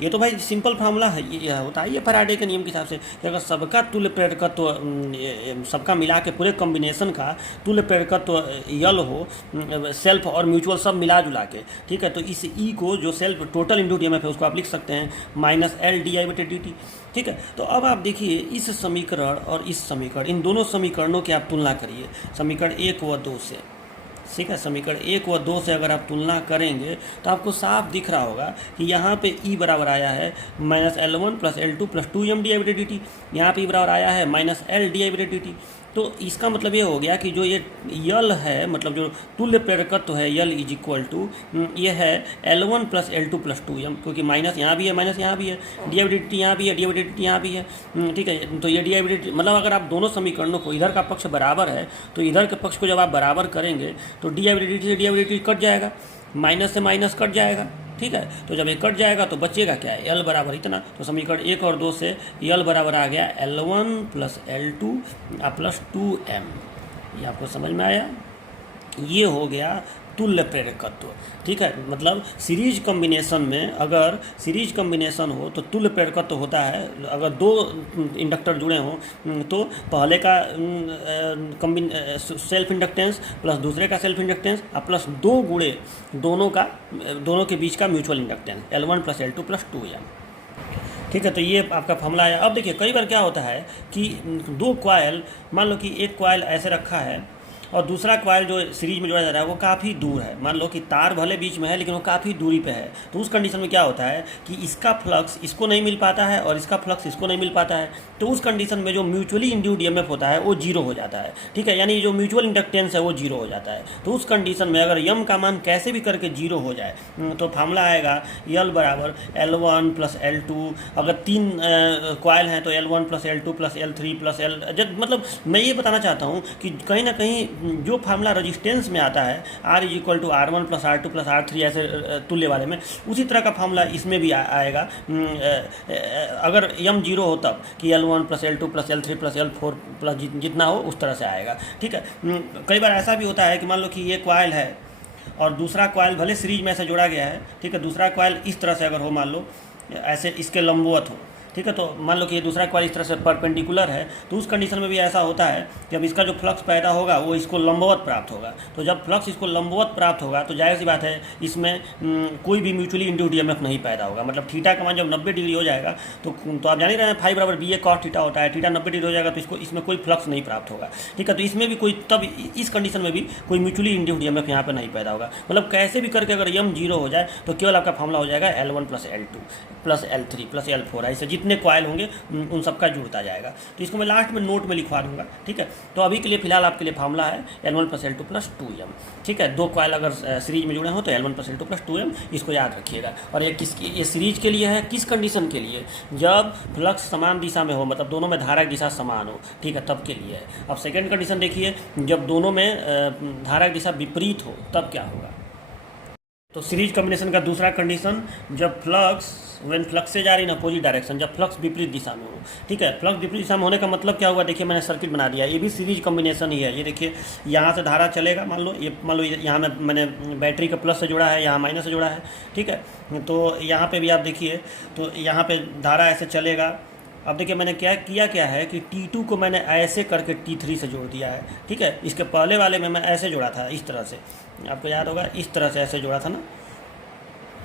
ये तो भाई सिंपल फार्मूला है, ये होता है ये फैराडे के नियम के हिसाब से कि अगर सबका तुल्य प्रेरकत्व, सबका मिला के पूरे कॉम्बिनेशन का तुल्य प्रेरकत्व यल हो, सेल्फ और म्यूचुअल सब मिला जुला के, ठीक है, तो इस ई को, जो सेल्फ टोटल इंटू डीएमएफ है, उसको आप लिख सकते हैं -LdI/dt। ठीक है, तो अब आप देखिए इस समीकरण और इस समीकरण, इन दोनों समीकरणों की आप तुलना करिए, समीकरण 1 व 2 से। ठीक है, समीकरण 1 व 2 से अगर आप तुलना करेंगे तो आपको साफ दिख रहा होगा कि यहाँ पे ई बराबर आया है -L1 + L2 + 2mdI/dt, यहाँ पे ई बराबर आया है -LdI/dt। तो इसका मतलब ये हो गया कि जो ये यल है, मतलब जो तुल्य प्रेरकत्व है, यल इज इक्वल टू, ये है L1 + L2 + 2m, क्योंकि माइनस यहाँ भी है, माइनस यहाँ भी है, dI/dt यहाँ भी है, dI/dt यहाँ भी है। ठीक है, तो ये dI/dt मतलब अगर आप दोनों समीकरणों को, इधर का पक्ष बराबर है तो इधर के पक्ष को जब आप बराबर करेंगे तो dI/dt से dI/dt कट जाएगा, माइनस से माइनस कट जाएगा। ठीक है, तो जब ये कट जाएगा तो बचेगा क्या है, L बराबर इतना। तो समीकरण 1 और 2 से L बराबर आ गया L1 + L2 + 2m। ये आपको समझ में आया? ये हो गया तुल्य प्रेरकत्व। ठीक है, मतलब सीरीज कॉम्बिनेशन में अगर सीरीज कॉम्बिनेशन हो तो तुल्य प्रेरकत्व होता है। अगर दो इंडक्टर जुड़े हों तो पहले का सेल्फ इंडक्टेंस प्लस दूसरे का सेल्फ इंडक्टेंस प्लस दो गुणे दोनों के बीच का mutual inductance L1 + L2 + 2m। ठीक है, तो ये आपका फॉर्मूला है। अब देखिए कई बार क्या होता है कि दो कॉइल, मान लो कि एक कॉइल ऐसे रखा है और दूसरा कॉइल जो सीरीज में जोड़ा जा रहा है वो काफ़ी दूर है। मान लो कि तार भले बीच में है लेकिन वो काफ़ी दूरी पे है, तो उस कंडीशन में क्या होता है कि इसका फ्लक्स इसको नहीं मिल पाता है और इसका फ्लक्स इसको नहीं मिल पाता है। तो उस कंडीशन में जो म्यूचुअली इंड्यूस्ड ईएमएफ होता है वो जीरो हो जाता है। ठीक है, यानी जो म्यूचुअल इंडक्टेंस है वो जीरो हो जाता है। तो उस कंडीशन में अगर यम का मान कैसे भी करके जीरो हो जाए तो फार्मूला आएगा यल बराबर L1 + L2। अगर तीन कॉइल हैं तो L1 + L2 + L3 + L, मतलब मैं ये बताना चाहता हूँ कि कहीं ना कहीं जो फार्मूला रजिस्टेंस में आता है R = R1 + R2 + R3 ऐसे तुल्य वाले में, उसी तरह का फार्मूला इसमें भी आएगा अगर यम जीरो हो तब, कि L1 + L2 + L3 + L4 plus जितना हो उस तरह से आएगा। ठीक है, कई बार ऐसा भी होता है कि मान लो कि ये कॉइल है और दूसरा कॉइल भले सीरीज में ऐसे जोड़ा गया है। ठीक है, दूसरा कॉइल इस तरह से अगर हो, मान लो ऐसे इसके लंबवत हो। ठीक है, तो मान लो कि ये दूसरा कॉइल इस तरह से परपेंडिकुलर है, तो उस कंडीशन में भी ऐसा होता है कि अब इसका जो फ्लक्स पैदा होगा वो इसको लंबवत प्राप्त होगा। तो जब फ्लक्स इसको लंबवत प्राप्त होगा तो जाहिर सी बात है इसमें कोई भी म्यूचुअली इंड्यूस्ड ईएमएफ नहीं पैदा होगा। मतलब थीटा का मान जब 90 डिग्री हो जाएगा तो आप जान ही रहे हैं फाई बराबर BA cos थीटा होता है। थीटा 90 डिग्री हो जाएगा तो इसमें कोई फ्लक्स नहीं प्राप्त होगा। ठीक है, तो इसमें भी कोई, तब इस कंडीशन में भी कोई म्यूचुअली इंड्यूस्ड ईएमएफ यहाँ पर नहीं पैदा होगा। मतलब कैसे भी करके अगर यम जीरो हो जाए तो केवल आपका फार्मूला हो जाएगा L1 + L2 + L3 + L4, ऐसे जितने कॉइल होंगे उन सबका जुड़ता जाएगा। तो इसको मैं लास्ट में नोट में लिखवा दूंगा। ठीक है, तो अभी के लिए फिलहाल आपके लिए फार्मूला है L1 + L2 + 2m। ठीक है, दो कॉइल अगर सीरीज में जुड़े हो तो L1 + L2 + 2m, इसको याद रखिएगा। और ये सीरीज के लिए है, किस कंडीशन के लिए, जब फ्लक्स समान दिशा में हो, मतलब दोनों में धारा की दिशा समान हो। ठीक है, तब के लिए है। अब सेकेंड कंडीशन देखिए, जब दोनों में धारा की दिशा विपरीत हो तब क्या होगा। तो सीरीज कॉम्बिनेशन का दूसरा कंडीशन, जब फ्लक्स से जा रही ना अपोजिट डायरेक्शन, जब फ्लक्स विपरीत दिशा में हो। ठीक है, फ्लक्स विपरीत दिशा में होने का मतलब क्या हुआ, देखिए मैंने सर्किट बना दिया, ये भी सीरीज कॉम्बिनेशन ही है। ये देखिए यहाँ से धारा चलेगा, मान लो यहाँ मैंने बैटरी का प्लस से जोड़ा है, यहाँ माइनस से जोड़ा है। ठीक है, तो यहाँ पे भी आप देखिए, तो यहाँ पे धारा ऐसे चलेगा। अब देखिए मैंने क्या है कि T2 को मैंने ऐसे करके T3 से जोड़ दिया है। ठीक है, इसके पहले वाले में मैं ऐसे जोड़ा था, इस तरह से, आपको याद होगा, इस तरह से ऐसे जोड़ा था ना,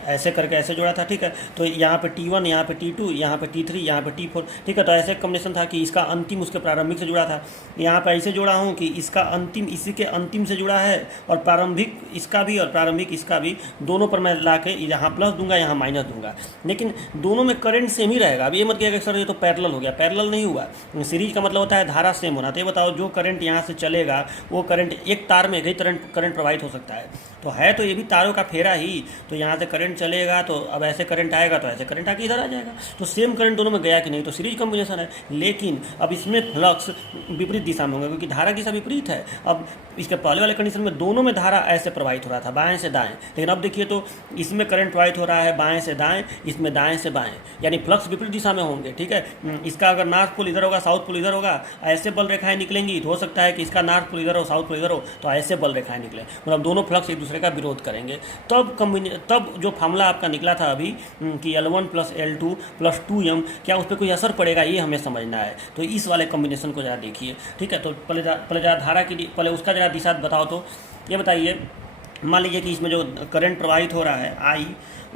ऐसे करके ऐसे जोड़ा था। ठीक है, तो यहाँ पे T1, यहाँ पे T2, यहाँ पे T3, यहाँ पे T4। ठीक है, तो ऐसे कॉम्बिनेशन था कि इसका अंतिम उसके प्रारंभिक से जुड़ा था। यहाँ पे ऐसे जोड़ा हूँ कि इसका अंतिम इसी के अंतिम से जुड़ा है, और प्रारंभिक इसका भी और प्रारंभिक इसका भी, दोनों पर मैं ला के यहाँ प्लस दूंगा, यहाँ माइनस दूंगा, लेकिन दोनों में करंट सेम ही रहेगा। अब ये मत कहिएगा सर ये तो पैरेलल हो गया, पैरेलल नहीं हुआ। सीरीज का मतलब होता है धारा सेम होना। तो ये बताओ, जो करंट यहाँ से चलेगा वो करंट एक तार में एक ही करंट प्रवाहित हो सकता है। तो है तो ये भी तारों का फेरा ही। तो यहाँ से करंट चलेगा तो अब ऐसे करंट आएगा तो ऐसे करंट आके इधर आ जाएगा, तो सेम करंट दोनों में गया कि नहीं, तो सीरीज कॉम्बिनेशन है। लेकिन अब इसमें फ्लक्स विपरीत दिशा में होगा क्योंकि धारा की दिशा विपरीत है। अब इसके पहले वाले कंडीशन में दोनों में धारा ऐसे प्रवाहित हो रहा था, बाएं से दाएं, लेकिन अब देखिए तो इसमें करंट प्रवाहित हो रहा है बाएं से दाएं, इसमें दाएं से बाएं, यानी फ्लक्स विपरीत दिशा में होंगे। ठीक है, इसका अगर नॉर्थ पोल इधर होगा, साउथ पोल इधर होगा, ऐसे बल रेखाएं निकलेंगी। तो हो सकता है कि इसका नॉर्थ पोल इधर हो, साउथ पोल इधर हो, तो ऐसे बल रेखाएं निकले, मतलब दोनों फ्लक्स एक दूसरे का विरोध करेंगे। तब जो फार्मूला आपका निकला था अभी कि L1 + L2 + 2m, क्या उस पर कोई असर पड़ेगा, ये हमें समझना है। तो इस वाले कॉम्बिनेशन को ज़रा देखिए। ठीक है, तो पहले ज़रा धारा की पहले उसका ज़रा दिशा बताओ। तो ये बताइए, मान लीजिए कि इसमें जो करंट प्रवाहित हो रहा है आई,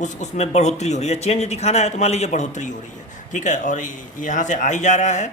उसमें बढ़ोतरी हो रही है, चेंज दिखाना है तो मान लीजिए बढ़ोतरी हो रही है। ठीक है, और यहाँ से आई जा रहा है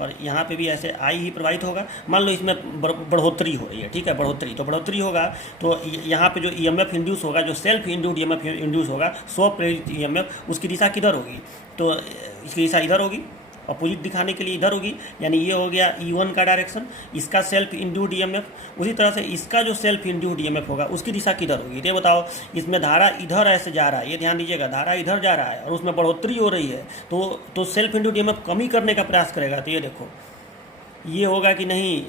और यहाँ पे भी ऐसे आई ही प्रवाहित होगा। मान लो इसमें बढ़ोतरी हो रही है। ठीक है, तो बढ़ोतरी होगा तो यहाँ पे जो ईएमएफ इंड्यूस होगा, जो सेल्फ इंड्यूड ईएमएफ इंड्यूस होगा, स्व प्रेरित ईएमएफ, उसकी दिशा किधर होगी, तो इसकी दिशा इधर होगी, अपोजिट दिखाने के लिए इधर होगी, यानी ये हो गया E1 का डायरेक्शन, इसका सेल्फ इंड्यूड ईएमएफ। उसी तरह से इसका जो सेल्फ इंड्यूड ईएमएफ होगा उसकी दिशा किधर होगी। ये बताओ, इसमें धारा इधर ऐसे जा रहा है, ये ध्यान दीजिएगा, धारा इधर जा रहा है और उसमें बढ़ोतरी हो रही है, तो सेल्फ इंड्यूड ईएमएफ कमी करने का प्रयास करेगा। तो ये देखो, ये होगा कि नहीं,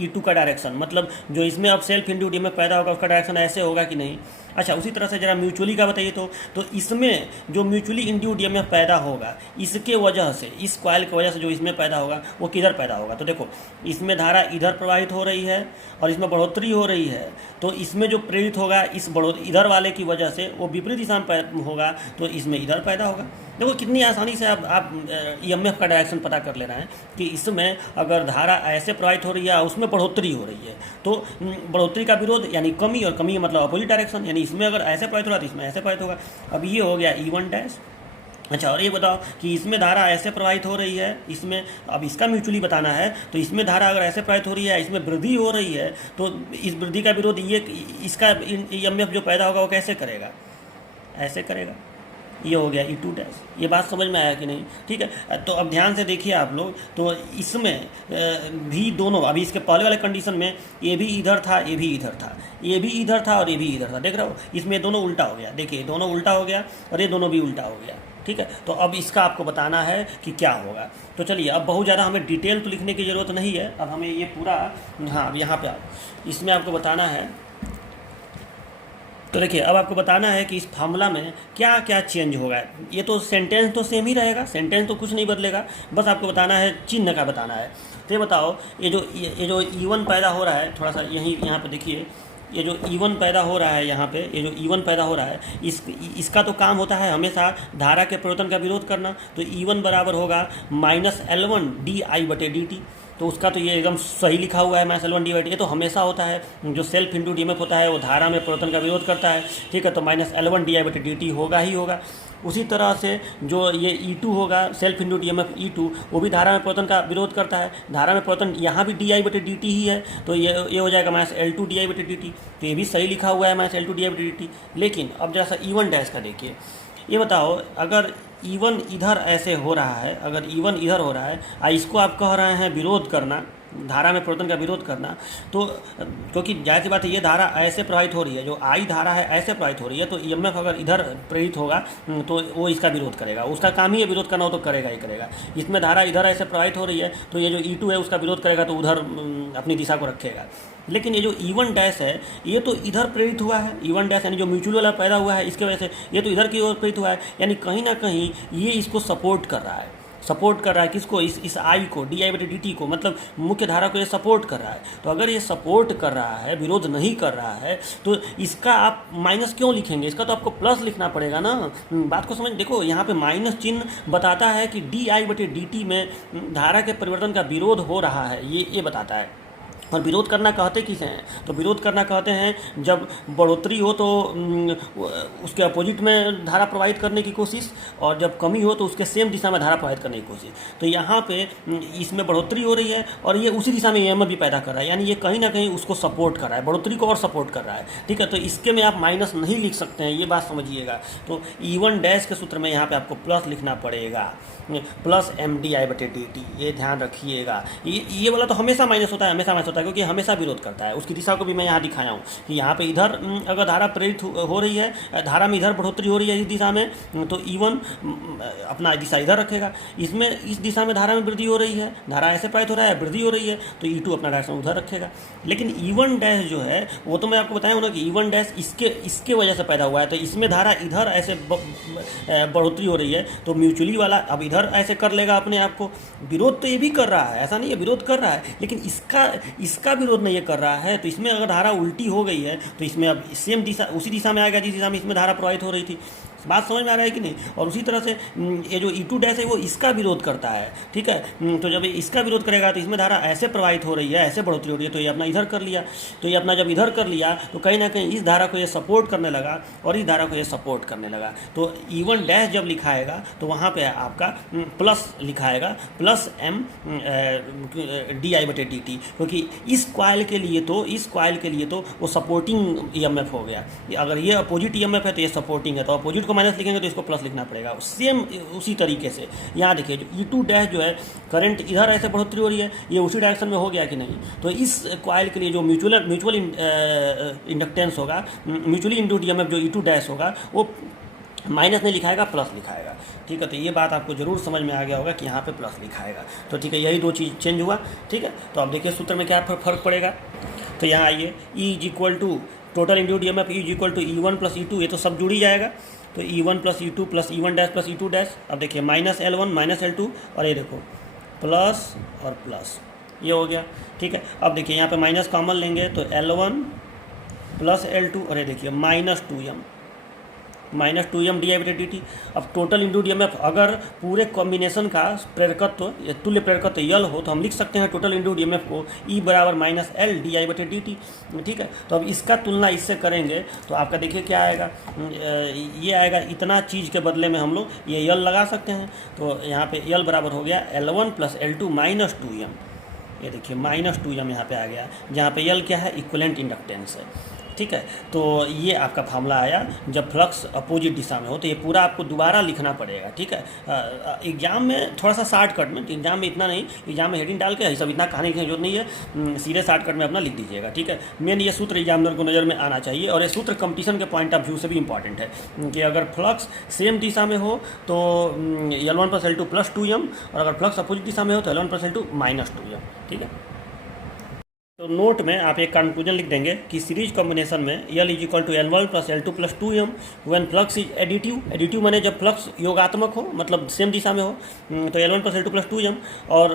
E2 का डायरेक्शन, मतलब जो इसमें अब सेल्फ इंड्यूड ईएमएफ पैदा होगा उसका डायरेक्शन ऐसे होगा कि नहीं। अच्छा, उसी तरह से जरा म्यूचुअली का बताइए। तो इसमें जो म्यूचुअली इंड्यूड ईएमएफ पैदा होगा, इसके वजह से, इस कॉइल की वजह से जो इसमें पैदा होगा वो किधर पैदा होगा। तो देखो, इसमें धारा इधर प्रवाहित हो रही है और इसमें बढ़ोतरी हो रही है, तो इसमें जो प्रेरित होगा इस इधर वाले की वजह से वो विपरीत दिशा में होगा, तो इसमें इधर पैदा होगा। देखो कितनी आसानी से आप ईएमएफ का डायरेक्शन पता कर ले रहे हैं कि इसमें अगर धारा ऐसे प्रवाहित हो रही है, उसमें बढ़ोतरी हो रही है, तो बढ़ोतरी का विरोध यानी कमी, और कमी मतलब अपोजिट डायरेक्शन, यानी इसमें अगर ऐसे प्रवाहित हो रहा है तो इसमें ऐसे प्रवाहित होगा। अब ये हो गया E1 डैश। अच्छा, और ये बताओ कि इसमें धारा ऐसे प्रवाहित हो रही है, इसमें अब इसका म्यूचुअली बताना है, तो इसमें धारा अगर ऐसे प्रवाहित हो रही है, इसमें वृद्धि हो रही है, तो इस वृद्धि का विरोध ये इसका ईएमएफ जो पैदा होगा वो कैसे करेगा, ऐसे करेगा। ये हो गया E2 डैश। ये बात समझ में आया कि नहीं। ठीक है, तो अब ध्यान से देखिए आप लोग, तो इसमें भी दोनों, अभी इसके पहले वाले कंडीशन में ये भी इधर था, ये भी इधर था, ये भी इधर था और ये भी इधर था, देख रहे हो, इसमें दोनों उल्टा हो गया। देखिए, दोनों उल्टा हो गया और ये दोनों भी उल्टा हो गया। ठीक है, तो अब इसका आपको बताना है कि क्या होगा। तो चलिए, अब बहुत ज़्यादा हमें डिटेल तो लिखने की ज़रूरत नहीं है, अब हमें ये पूरा, हाँ अब यहाँ पे आओ, इसमें आपको बताना है। तो देखिए, अब आपको बताना है कि इस फार्मूला में क्या क्या चेंज होगा। ये तो सेंटेंस तो सेम ही रहेगा, सेंटेंस तो कुछ नहीं बदलेगा, बस आपको बताना है चिन्ह का बताना है। तो ये बताओ, ये जो E1 पैदा हो रहा है, थोड़ा सा यहाँ पे देखिए, ये जो E1 पैदा हो रहा है यहाँ पे, ये जो E1 पैदा हो रहा है, इसका तो काम होता है हमेशा धारा के परिवर्तन का विरोध करना। तो E1 बराबर होगा -L1 dI/dt। तो उसका तो ये एकदम सही लिखा हुआ है, -L1 dI/dt। ये तो हमेशा होता है, जो सेल्फ इंड्यूड ईएमएफ होता है वो धारा में परिवर्तन का विरोध करता है। ठीक है, तो -L1 dI/dt होगा ही होगा। उसी तरह से जो ये E2 होगा, सेल्फ इंड्यूड ईएमएफ E2, वो भी धारा में परिवर्तन का विरोध करता है। धारा में परिवर्तन यहाँ भी dI/dt ही है, तो ये हो जाएगा -L2 dI/dt। तो ये भी सही लिखा हुआ है, -L2 dI/dt। लेकिन अब जैसा E1 डैश का देखिए, ये बताओ, अगर E1 इधर ऐसे हो रहा है, अगर E1 इधर हो रहा है, इसको आप कह रहे हैं विरोध करना, धारा में परिवर्तन का विरोध करना, तो क्योंकि जाहिर सी बात है ये धारा ऐसे प्रवाहित हो रही है, जो आई धारा है ऐसे प्रवाहित हो रही है, तो ईएमएफ अगर इधर प्रेरित होगा तो वो इसका विरोध करेगा, उसका काम ही है विरोध करना, हो तो करेगा ही करेगा। इसमें धारा इधर ऐसे प्रवाहित हो रही है, तो ये जो E2 है उसका विरोध करेगा, तो उधर अपनी दिशा को रखेगा। लेकिन ये जो E1 डैश है, ये तो इधर प्रेरित हुआ है, E1 डैश यानी जो म्यूचुअल वाला पैदा हुआ है, इसके वजह से ये तो इधर की ओर प्रेरित हुआ है, यानी कहीं ना कहीं ये इसको सपोर्ट कर रहा है। सपोर्ट कर रहा है किसको, इस आई को, dI/dt को, मतलब मुख्य धारा को ये सपोर्ट कर रहा है। तो अगर ये सपोर्ट कर रहा है, विरोध नहीं कर रहा है, तो इसका आप माइनस क्यों लिखेंगे, इसका तो आपको प्लस लिखना पड़ेगा ना। बात को समझ, देखो यहाँ पे माइनस चिन्ह बताता है कि dI/dt में धारा के परिवर्तन का विरोध हो रहा है, ये बताता है। और विरोध करना कहते किसे हैं, तो विरोध करना कहते हैं जब बढ़ोतरी हो तो उसके अपोजिट में धारा प्रवाहित करने की कोशिश, और जब कमी हो तो उसके सेम दिशा में धारा प्रवाहित करने की कोशिश। तो यहाँ पे इसमें बढ़ोतरी हो रही है और ये उसी दिशा में ईएमएफ भी पैदा कर रहा है, यानी ये कहीं ना कहीं उसको सपोर्ट कर रहा है, बढ़ोतरी को और सपोर्ट कर रहा है। ठीक है, तो इसके में आप माइनस नहीं लिख सकते हैं, ये बात समझिएगा। तो E1 डैश के सूत्र में यहाँ पे आपको प्लस लिखना पड़ेगा, प्लस MDI/dt, ये ध्यान रखिएगा। ये वाला तो हमेशा माइनस होता है, हमेशा माइनस होता है, है, क्योंकि हमेशा विरोध करता है। उसकी दिशा को भी मैं यहाँ दिखाया हूँ कि यहाँ पे इधर अगर धारा प्रेरित हो रही है, धारा में इधर बढ़ोतरी हो रही है इस दिशा में, तो E1 अपना दिशा इधर रखेगा। इसमें इस दिशा में धारा में वृद्धि हो रही है, धारा ऐसे प्रवाहित हो रहा है, वृद्धि हो रही है, तो E2 अपना डायरेक्शन उधर रखेगा। लेकिन E1 डैश जो है वो तो मैं आपको बताया हूँ ना कि E1 डैश इसके वजह से पैदा हुआ है, तो इसमें धारा इधर ऐसे बढ़ोतरी हो रही है, तो म्यूचुअली वाला अब इधर ऐसे कर लेगा अपने आप को। विरोध तो ये भी कर रहा है, ऐसा नहीं है विरोध कर रहा है, लेकिन इसका विरोध नहीं ये कर रहा है। तो इसमें अगर धारा उल्टी हो गई है तो इसमें अब सेम दिशा उसी दिशा में आएगा जिस दिशा में इसमें धारा प्रवाहित हो रही थी। बात समझ में आ रहा है कि नहीं। और उसी तरह से ये जो E2 डैश है वो इसका विरोध करता है, ठीक है। तो जब इसका विरोध करेगा तो इसमें धारा ऐसे प्रवाहित हो रही है, ऐसे बढ़ोतरी हो रही है, तो ये अपना इधर कर लिया। तो ये अपना जब इधर कर लिया तो कहीं ना कहीं इस धारा को ये सपोर्ट करने लगा और इस धारा को ये सपोर्ट करने लगा। तो E1 डैश जब लिखाएगा तो वहाँ पर आपका प्लस लिखाएगा, प्लस M di/dt, क्योंकि इस कॉइल के लिए तो वो सपोर्टिंग EMF हो गया। अगर ये अपोजिट EMF है तो ये सपोर्टिंग है, तो अपोजिट को माइनस लिखेंगे तो इसको प्लस लिखना पड़ेगा। सेम उसी तरीके से यहाँ देखिए जो E2 डैश जो है करंट इधर ऐसे बढ़ोतरी हो रही है, ये उसी डायरेक्शन में हो गया कि नहीं। तो इस कॉइल के लिए जो म्यूचुअल इंडक्टेंस होगा, म्यूचुअली इंड्यूस्ड EMF जो E2 डैश होगा वो माइनस नहीं लिखाएगा, प्लस लिखाएगा, ठीक है। तो ये बात आपको जरूर समझ में आ गया होगा कि यहाँ पे प्लस लिखाएगा। तो ठीक है, यही दो चीज़ चेंज हुआ, ठीक है। तो अब देखिए सूत्र में क्या फर्क पड़ेगा। तो यहाँ आइए, E is equal to total induced EMF E is equal to E1 plus E2, ये तो सब जुड़ ही जाएगा। तो E1 plus E2 plus E1 dash plus E2 dash. अब देखिए माइनस L1 माइनस L2, और ये देखो प्लस और प्लस, ये हो गया, ठीक है। अब देखिए यहाँ पे माइनस कॉमन लेंगे तो L1 प्लस L2, और ये देखिए माइनस 2m di/dt। अब टोटल इंड्यूस्ड EMF अगर पूरे कॉम्बिनेशन का प्रेरकत्व तुल्य प्रेरकत्व यल हो तो हम लिख सकते हैं टोटल इंड्यूस्ड EMF को E बराबर माइनस L di/dt, ठीक है। तो अब इसका तुलना इससे करेंगे तो आपका देखिए क्या आएगा, ये आएगा इतना चीज़ के बदले में हम लोग ये यल लगा सकते हैं। तो यहाँ पे यल बराबर हो गया L1 plus L2 minus 2m, ये देखिए माइनस 2m यहाँ पे आ गया, जहाँ पे यल क्या है, इक्विवेलेंट इंडक्टेंस है, ठीक है। तो ये आपका फार्मूला आया जब फ्लक्स अपोजिट दिशा में हो। तो ये पूरा आपको दोबारा लिखना पड़ेगा, ठीक है। एग्जाम में थोड़ा सा शॉर्टकट में, एग्जाम में इतना नहीं, एग्जाम में हेडिंग डाल के सब इतना कहानी लिखने की जरूरत नहीं है, सीधे शॉर्टकट में अपना लिख दीजिएगा, ठीक है। मेन ये सूत्र एग्जामिनर को नज़र में आना चाहिए, और ये सूत्र कंपटीशन के पॉइंट ऑफ व्यू से भी इंपॉर्टेंट है कि अगर फ्लक्स सेम दिशा में हो तो L1 plus L2 plus 2m, और अगर फ्लक्स अपोजिट दिशा में हो तो L1 plus L2 minus 2m, ठीक है। तो नोट में आप एक कंक्लूजन लिख देंगे कि सीरीज कॉम्बिनेशन में L is equal to L1 plus L2 plus 2m when flux is additive माने जब फ्लक्स योगात्मक हो, मतलब सेम दिशा में हो, तो L1 plus L2 plus 2m, और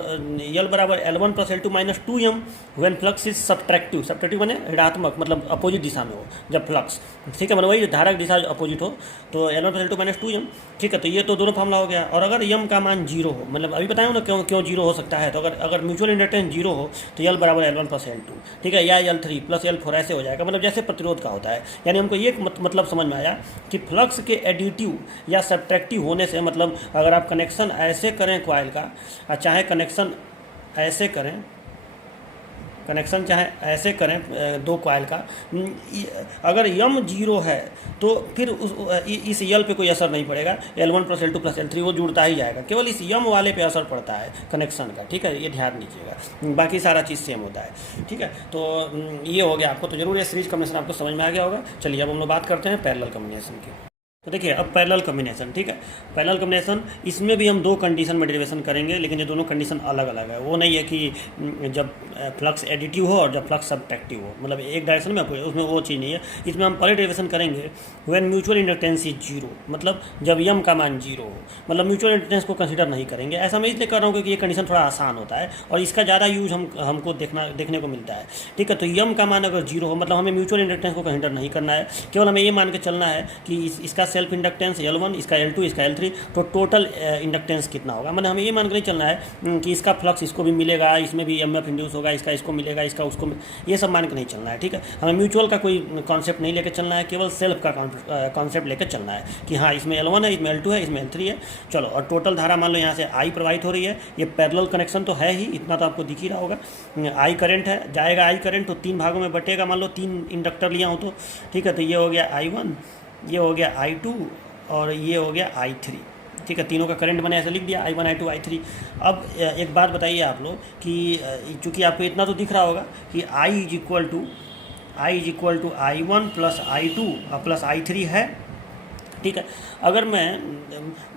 L बराबर L1 plus L2 minus 2m when flux is subtractive माने ऋणात्मक, मतलब अपोजिट दिशा में हो जब फ्लक्स, ठीक है, मतलब वही धारा की दिशा अपोजिट हो, तो L1 plus L2 minus 2m, ठीक है। तो ये तो दोनों फार्मूला हो गया। और अगर m का मान 0 हो, मतलब अभी बताया ना क्यों 0 हो सकता है, तो अगर म्यूचुअल इंडक्टेंस 0 हो तो L बराबर L1 प्लस L2, ठीक है, या L3 प्लस L4 ऐसे हो जाएगा, मतलब जैसे प्रतिरोध का होता है। यानी हमको ये मतलब समझ में आया कि फ्लक्स के एडिटिव या सब्ट्रैक्टिव होने से, मतलब अगर आप कनेक्शन ऐसे करें कॉइल का, चाहे कनेक्शन चाहे ऐसे करें दो कॉइल का, अगर m 0 है तो फिर इस यल पे कोई असर नहीं पड़ेगा, L1 plus L2 plus L3 वो जुड़ता ही जाएगा, केवल इस m वाले पे असर पड़ता है कनेक्शन का, ठीक है, ये ध्यान दीजिएगा, बाकी सारा चीज़ सेम होता है, ठीक है। तो ये हो गया, आपको तो जरूर ये सीरीज कॉम्बिनेशन आपको समझ में आ गया होगा। चलिए अब हम लोग बात करते हैं पैरेलल कॉम्बिनेशन की। तो देखिए अब पैरेलल कॉम्बिनेशन, ठीक है, पैरेलल कॉम्बिनेशन इसमें भी हम दो कंडीशन में डेरिवेशन करेंगे, लेकिन ये दोनों कंडीशन अलग अलग है। वो नहीं है कि जब फ्लक्स एडिटिव हो और जब फ्लक्स सब्ट्रैक्टिव हो, मतलब एक डायरेक्शन में, उसमें वो चीज़ नहीं है। इसमें हम पहले डेरिवेशन करेंगे व्हेन म्यूचुअल इंडक्टेंस इज 0, मतलब जब m का मान 0 हो, मतलब म्यूचुअल इंडक्टेंस को कंसिडर नहीं करेंगे। ऐसा मैं इसलिए कर रहा हूँ क्योंकि ये कंडीशन थोड़ा आसान होता है और इसका ज़्यादा यूज हमको देखने को मिलता है, ठीक है। तो m का मान अगर 0 हो, मतलब हमें म्यूचुअल इंडक्टेंस को कंसिडर नहीं करना है, केवल हमें ये मान के चलना है कि इसका सेल्फ इंडक्टेंस L1, इसका L2, इसका L3, तो टोटल इंडक्टेंस कितना होगा। मतलब हमें ये मान के नहीं चलना है कि इसका फ्लक्स इसको भी मिलेगा, इसमें भी MF इंड्यूस होगा, इसका इसको मिलेगा, इसका उसको, ये सब मान के नहीं चलना है, ठीक है। हमें म्यूचुअल का कोई कॉन्सेप्ट नहीं लेकर चलना है, केवल सेल्फ का कॉन्सेप्ट लेकर चलना है कि हाँ इसमें L1 है, इसमें L2 है, इसमें L3 है। चलो, और टोटल धारा मान लो यहाँ से I प्रवाहित हो रही है, ये पैरेलल कनेक्शन तो है ही, इतना तो आपको दिख ही रहा होगा। I करंट है, जाएगा I करंट तो 3 भागों में बटेगा, मान लो 3 इंडक्टर लिया हूँ तो, ठीक है। तो ये हो गया I1, ये हो गया I2 और ये हो गया I3, ठीक है, तीनों का करंट मैंने ऐसे लिख दिया I1 I2 I3। अब एक बात बताइए आप लोग कि चूँकि आपको इतना तो दिख रहा होगा कि I is equal to I1 plus I2 plus I3 है। ठीक है, अगर मैं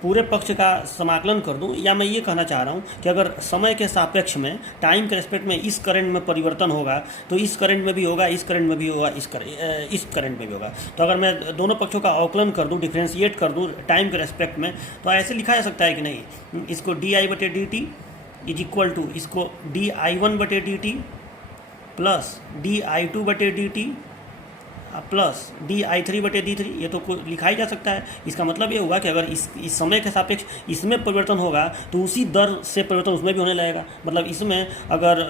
पूरे पक्ष का समाकलन कर दूं, या मैं ये कहना चाह रहा हूं कि अगर समय के सापेक्ष में, टाइम के रेस्पेक्ट में इस करंट में परिवर्तन होगा तो इस करंट में भी होगा, इस करंट में भी होगा, इस करंट में भी होगा। तो अगर मैं दोनों पक्षों का अवकलन कर दूं, डिफ्रेंशिएट कर दूं टाइम के रेस्पेक्ट में, तो ऐसे लिखा जा सकता है कि नहीं, इसको di/dt इज इक्वल टू इसको di1/dt plus di2/dt plus di3/d3, ये तो लिखा ही जा सकता है। इसका मतलब ये हुआ कि अगर इस समय के सापेक्ष इसमें परिवर्तन होगा तो उसी दर से परिवर्तन उसमें भी होने लगेगा। मतलब इसमें अगर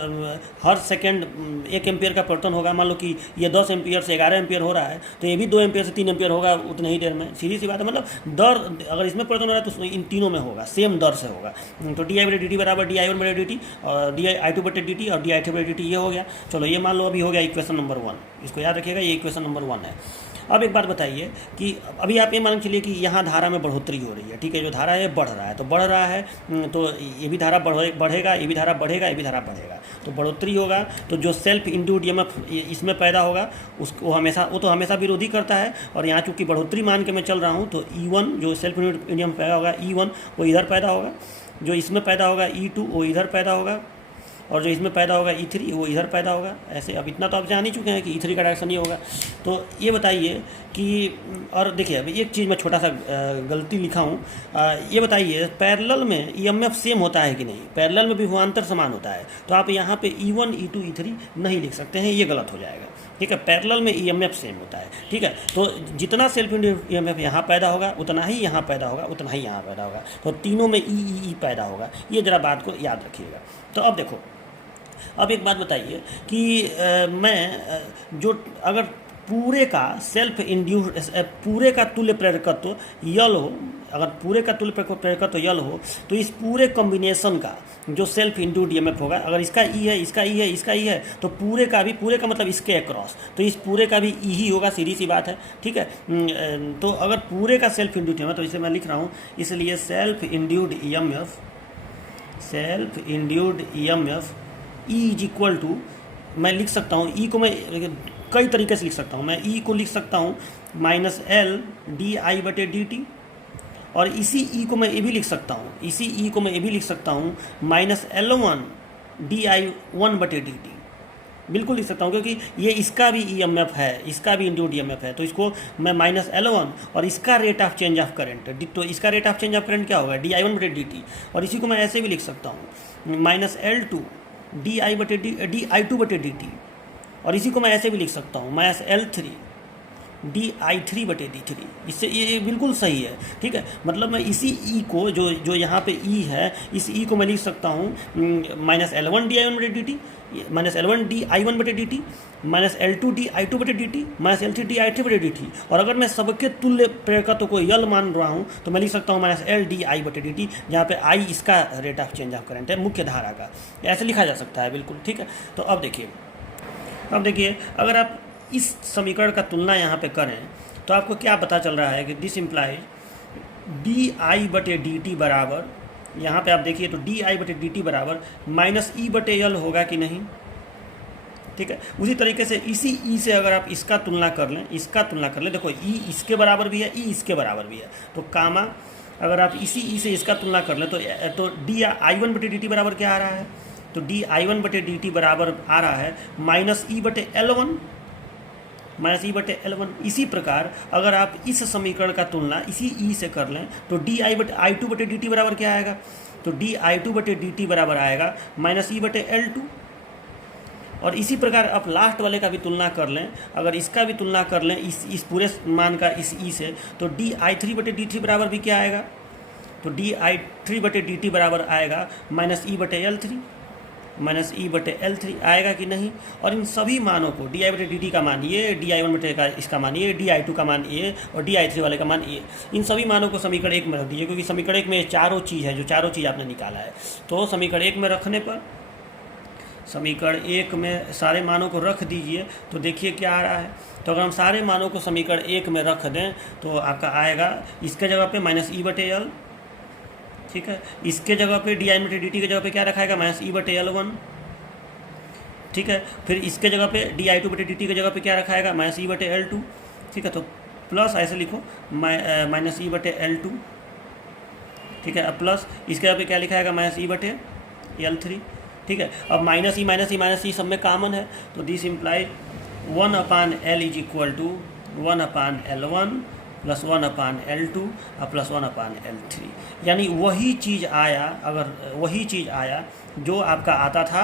हर सेकंड 1 एम्पियर का परिवर्तन होगा, मान लो कि ये 10 एम्पियर से 11 एम्पियर हो रहा है, तो ये भी 2 एम्पियर से 3 एम्पियर होगा उतने ही देर में। सीधी सी बात है, मतलब दर अगर इसमें परिवर्तन हो रहा है तो इन तीनों में होगा, सेम दर से होगा। तो di/dt बराबर di1/dt और di2/dt और di3/dt ये हो गया। चलो ये मान लो अभी हो गया इक्वेशन नंबर 1, इसको याद रखिएगा, ये इक्वेशन नंबर 1 है। अब एक बात बताइए कि अभी आप ये मान चलिए कि यहाँ धारा में बढ़ोतरी हो रही है। ठीक है, जो धारा है बढ़ रहा है, तो बढ़ रहा है तो ये भी धारा बढ़ेगा, ये भी धारा बढ़ेगा, ये भी धारा बढ़ेगा, तो बढ़ोतरी होगा। तो जो सेल्फ इंड्यूस्ड ईएमएफ इसमें पैदा होगा उसको वो तो हमेशा विरोधी करता है। और यहाँ चूँकि बढ़ोतरी मान के मैं चल रहा हूँ, तो E1 जो सेल्फ इंड्यूस्ड ईएमएफ पैदा होगा, E1 वो इधर पैदा होगा, जो इसमें पैदा होगा E2 वो इधर पैदा होगा, और जो इसमें पैदा होगा E3 वो इधर पैदा होगा। ऐसे अब इतना तो आप जान ही चुके हैं कि E3 का डायरेक्शन ये होगा। तो ये बताइए कि, और देखिए अभी एक चीज़ मैं छोटा सा गलती लिखा हूँ, ये बताइए पैरेलल में ईएमएफ सेम होता है कि नहीं। पैरेलल में विभवांतर समान होता है, तो आप यहाँ पे E1 E2 E3 नहीं लिख सकते हैं, ये गलत हो जाएगा। ठीक है, पैरेलल में ईएमएफ सेम होता है। ठीक है, तो जितना सेल्फ इंड्यूस्ड ईएमएफ यहाँ पैदा होगा उतना ही यहाँ पैदा होगा, उतना ही यहाँ पैदा होगा, तो तीनों में ई पैदा होगा। ये जरा बात को याद रखिएगा। तो अब देखो, अब एक बात बताइए कि मैं जो अगर पूरे का सेल्फ इंड्यूस्ड, पूरे का तुल्य प्रेरकत्व यल हो, अगर पूरे का तुल्य प्रेरकत्व यल हो, तो इस पूरे कॉम्बिनेशन का जो सेल्फ इंड्यूस्ड ईएमएफ होगा, अगर इसका ई है, इसका ई है, इसका ई है, तो पूरे का भी, पूरे का मतलब इसके अक्रॉस, तो इस पूरे का भी ई ही होगा, सीधी सी बात है। ठीक है, तो अगर पूरे का सेल्फ इंड्यूस्ड ईएमएफ, तो इसे मैं लिख रहा हूँ, इसलिए self induced EMF E is equal to, मैं लिख सकता हूँ ई को, मैं कई तरीके से लिख सकता हूँ। मैं ई को लिख सकता हूँ -L di/dt, और इसी ई को मैं ये भी लिख सकता हूँ, -L1 di1/dt, बिल्कुल लिख सकता हूँ, क्योंकि ये इसका भी ईएमएफ है, इसका भी इंड्यूस्ड ईएमएफ है। तो इसको मैं -L1 और इसका rate of change of current, तो इसका rate of change of current क्या होगा, di1/dt, और इसी को मैं ऐसे भी लिख सकता हूँ -L2 di2/dt, और इसी को मैं ऐसे भी लिख सकता हूँ -L3 di3/d3। इससे ये बिल्कुल सही है। ठीक है, मतलब मैं इसी ई को, जो यहाँ पे ई है, इस ई को मैं लिख सकता हूँ -L1 di1/dt, -L1 di1/dt, -L2 di2/dt, -L3 di3/dt। और अगर मैं सबके तुल्य प्रेरकत्व को यल मान रहा हूँ तो मैं लिख सकता हूँ -L di/dt, जहाँ पे आई इसका rate of change of current है, मुख्य धारा का। ऐसे लिखा जा सकता है बिल्कुल। ठीक है, तो अब देखिए अगर आप इस समीकरण का तुलना यहाँ पे करें तो आपको क्या पता चल रहा है कि दिस इम्प्लाइज di/dt बराबर, यहाँ पे आप देखिए तो di/dt बराबर -E/L होगा कि नहीं। ठीक है, उसी तरीके से इसी ई से अगर आप इसका तुलना कर लें, देखो ई इसके बराबर भी है, ई इसके बराबर भी है, तो कामा अगर आप इसी ई से इसका तुलना कर लें तो di1/dt बराबर क्या आ रहा है, तो di1/dt बराबर आ रहा है -E/L1। इसी प्रकार अगर आप इस समीकरण का तुलना इसी ई से कर लें तो di2/dt बराबर क्या आएगा, तो di2/dt बराबर आएगा -E/L2। और इसी प्रकार आप लास्ट वाले का भी तुलना कर लें, अगर इसका भी तुलना कर लें इस पूरे मान का इस ई से, तो di3/dt बराबर भी क्या आएगा, तो di3/dt बराबर आएगा -E/L3 आएगा कि नहीं। और इन सभी मानों को di/dt का मान ये, di1 का इसका मान ये, di2 का मान ये, और di3 वाले का मान ये, इन सभी मानों को समीकरण 1 में रख दीजिए, क्योंकि समीकरण 1 में चारों चीज़ है, जो चारों चीज़ आपने निकाला है। तो समीकरण 1 में रखने पर, समीकरण 1 में सारे मानों को रख दीजिए, तो देखिए क्या आ रहा है। तो अगर हम सारे मानों को समीकरण 1 में रख दें तो आपका आएगा इसके जगह पे -E/L, ठीक है। इसके जगह पे डी आई बटे डी टी की जगह पे क्या रखाएगा, माइनस ई बटे L1। ठीक है। फिर इसके जगह पे डी आई टू बटे डी टी की जगह पे क्या रखाएगा, माइनस ई बटे L2। ठीक है। तो प्लस ऐसे लिखो माइनस ई बटे L2। ठीक है। अब प्लस इसके जगह पे क्या लिखाएगा, माइनस ई बटे L3। ठीक है। अब माइनस ई सब में कॉमन है, तो this imply 1/L is equal to 1/L1 plus 1/L2 और प्लस 1/L3। यानी वही चीज़ आया, अगर वही चीज़ आया जो आपका आता था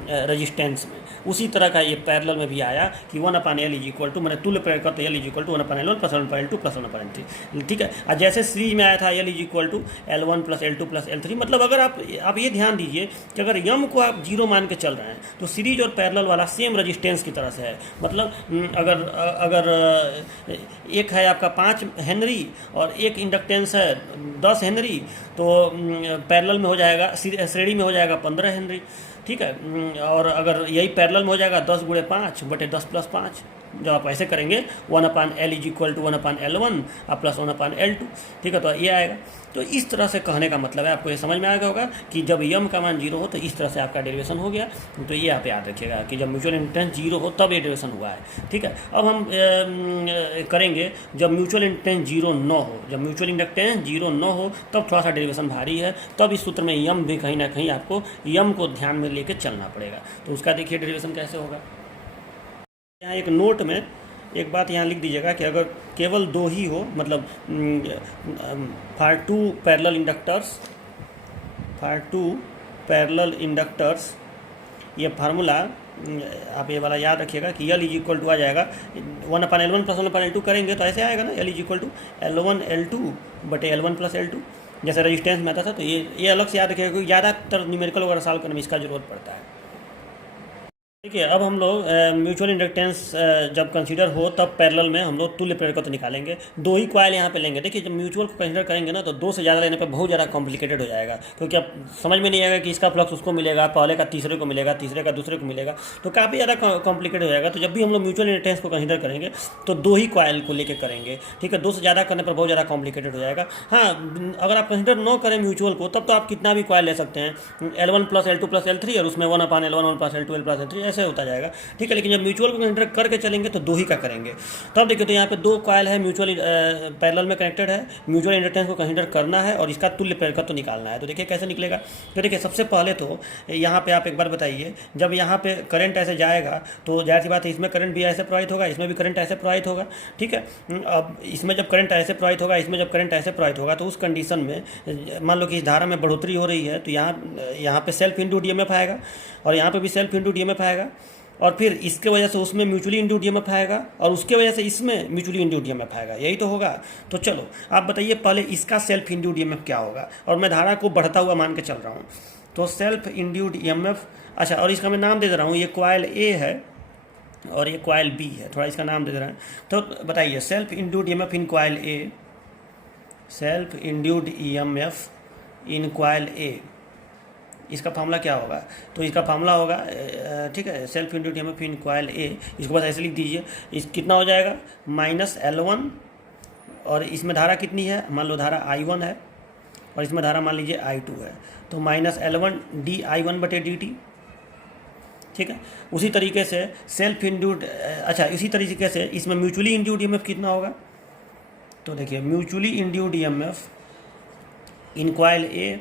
रेजिस्टेंस में, उसी तरह का ये पैरेलल में भी आया कि 1/L इज इक्वल टू, मैंने तुल्य प्रेरक तो L is equal to 1/L1 plus 1/L2 plus 1/L3। ठीक है। और जैसे सीरीज में आया था L is equal to L1 plus L2 plus L3। मतलब अगर आप ये ध्यान दीजिए कि अगर यम को आप 0 मान के चल रहे हैं तो सीरीज और पैरेलल वाला सेम रेजिस्टेंस की तरह से है। मतलब अगर एक है आपका 5 हेनरी और एक इंडक्टेंस है 10 हेनरी, तो पैरेलल में हो जाएगा, श्रेणी में हो जाएगा 15 हेनरी। ठीक है। और अगर यही पैरेलल में हो जाएगा 10 गुणे 5 बटे 10 प्लस 5। जब आप ऐसे करेंगे 1/L is equal to 1/L1 और प्लस 1/L2। ठीक है। तो ये आएगा। तो इस तरह से कहने का मतलब है, आपको ये समझ में आ गया होगा कि जब यम का मान 0 हो तो इस तरह से आपका डेरिवेशन हो गया। तो ये आप याद रखिएगा कि जब म्यूचुअल इंडक्टेंस 0 हो तब ये डेरिवेशन हुआ है। ठीक है। अब हम करेंगे जब म्यूचुअल इंडक्टेंस 0 न हो। जब म्यूचुअल इंडक्टेंस 0 न हो तब थोड़ा सा डेरिवेशन भारी है, तब इस सूत्र में यम भी कहीं ना कहीं आपको यम को ध्यान में लेकर चलना पड़ेगा। तो उसका देखिए डेरिवेशन कैसे होगा। यहाँ एक नोट में एक बात यहाँ लिख दीजिएगा कि अगर केवल 2 ही हो, मतलब फॉर 2 पैरेलल इंडक्टर्स, ये फार्मूला आप ये वाला याद रखिएगा कि L इज इक्वल टू आ जाएगा 1/L1 प्लस 1/L2 करेंगे तो ऐसे आएगा ना, L is equal to L1 L2 बटे L1 प्लस L2। जैसे रेजिस्टेंस में आता था, तो ये अलग से याद रखिएगा क्योंकि ज़्यादातर न्यूमेरिकल वगैरह सॉल्व करने में इसका ज़रूरत पड़ता है। देखिए अब हम लोग म्यूचुअल इंडक्टेंस जब कंसीडर हो तब पैरेलल में हम लोग तुल्य प्रेरक तो निकालेंगे। 2 ही कॉइल यहाँ पे लेंगे। देखिए जब म्यूचुअल को कंसीडर करेंगे ना तो 2 से ज़्यादा लेने पे बहुत ज़्यादा कॉम्प्लिकेटेड हो जाएगा, क्योंकि अब समझ में नहीं आएगा कि इसका फ्लक्स उसको मिलेगा, पहले का तीसरे को मिलेगा, तीसरे का दूसरे को मिलेगा, तो काफ़ी ज़्यादा कॉम्प्लिकेटेड हो जाएगा। तो जब भी हम लोग म्यूचुअल इंडक्टेंस को कंसीडर करेंगे तो 2 ही कॉइल को लेकर करेंगे। ठीक है। 2 से ज़्यादा करने पर बहुत ज़्यादा कॉम्प्लिकेटेड हो जाएगा। हाँ, अगर आप कंसीडर न करें म्यूचुअल को तब तो आप कितना भी कॉइल ले सकते हैं, L1 plus L2 plus L3 और उसमें 1/L1 1 plus L2 plus L3 ऐसे होता जाएगा। ठीक है। लेकिन जब म्यूचुअल को कंसीडर करके चलेंगे तो 2 ही का करेंगे। तब देखिए तो यहाँ पे 2 कॉइल है, म्यूचुअल पैरेलल में कनेक्टेड है, म्यूचुअल इंडक्टेंस को कंसीडर करना है और इसका तुल्य प्रेरक तो निकालना है। तो देखिए कैसे निकलेगा। तो देखिए सबसे पहले तो यहाँ पे आप एक बार बताइए, जब यहाँ पे करंट ऐसे जाएगा तो जाहिर सी बात है इसमें करंट भी ऐसे प्रवाहित होगा, इसमें भी करंट ऐसे प्रवाहित होगा। ठीक है। अब इसमें जब करंट ऐसे प्रवाहित होगा, इसमें जब करंट ऐसे प्रवाहित होगा, तो उस कंडीशन में मान लो कि इस धारा में बढ़ोतरी हो रही है, तो यहाँ पे सेल्फ इंड्यूस्ड ईएमएफ आएगा और यहाँ पे भी सेल्फ इंड्यूस्ड ईएमएफ आएगा, और फिर इसके वजह से उसमें म्यूचुअली इंड्यूस्ड ईएमएफ आएगा और उसके वजह से इसमें म्यूचुअली इंड्यूस्ड ईएमएफ आएगा। यही तो होगा। तो चलो आप बताइए पहले इसका सेल्फ इंड्यूस्ड ईएमएफ क्या होगा, और मैं धारा को बढ़ता हुआ मान के चल रहा हूँ। तो सेल्फ इंड्यूस्ड ईएमएफ, अच्छा, और इसका मैं नाम दे दे रहा हूँ, ये कॉइल ए है और ये कॉइल बी है, थोड़ा इसका नाम दे दे रहा है। तो बताइए self induced EMF in coil A, self induced EMF in coil A, इसका फार्मूला क्या होगा। तो इसका फार्मूला होगा, ठीक है, self induced EMF in coil A, इसको बस ऐसे लिख दीजिए। इस कितना हो जाएगा, माइनस L1, और इसमें धारा कितनी है, मान लो धारा I1 है और इसमें धारा मान लीजिए I2 है, तो माइनस L1 dI1 बटे dt। ठीक है। उसी तरीके से सेल्फ इंड्यूस्ड, अच्छा इसी तरीके से इसमें म्यूचुअली इंड्यूस्ड ईएमएफ कितना होगा। तो देखिए mutually induced EMF in coil A,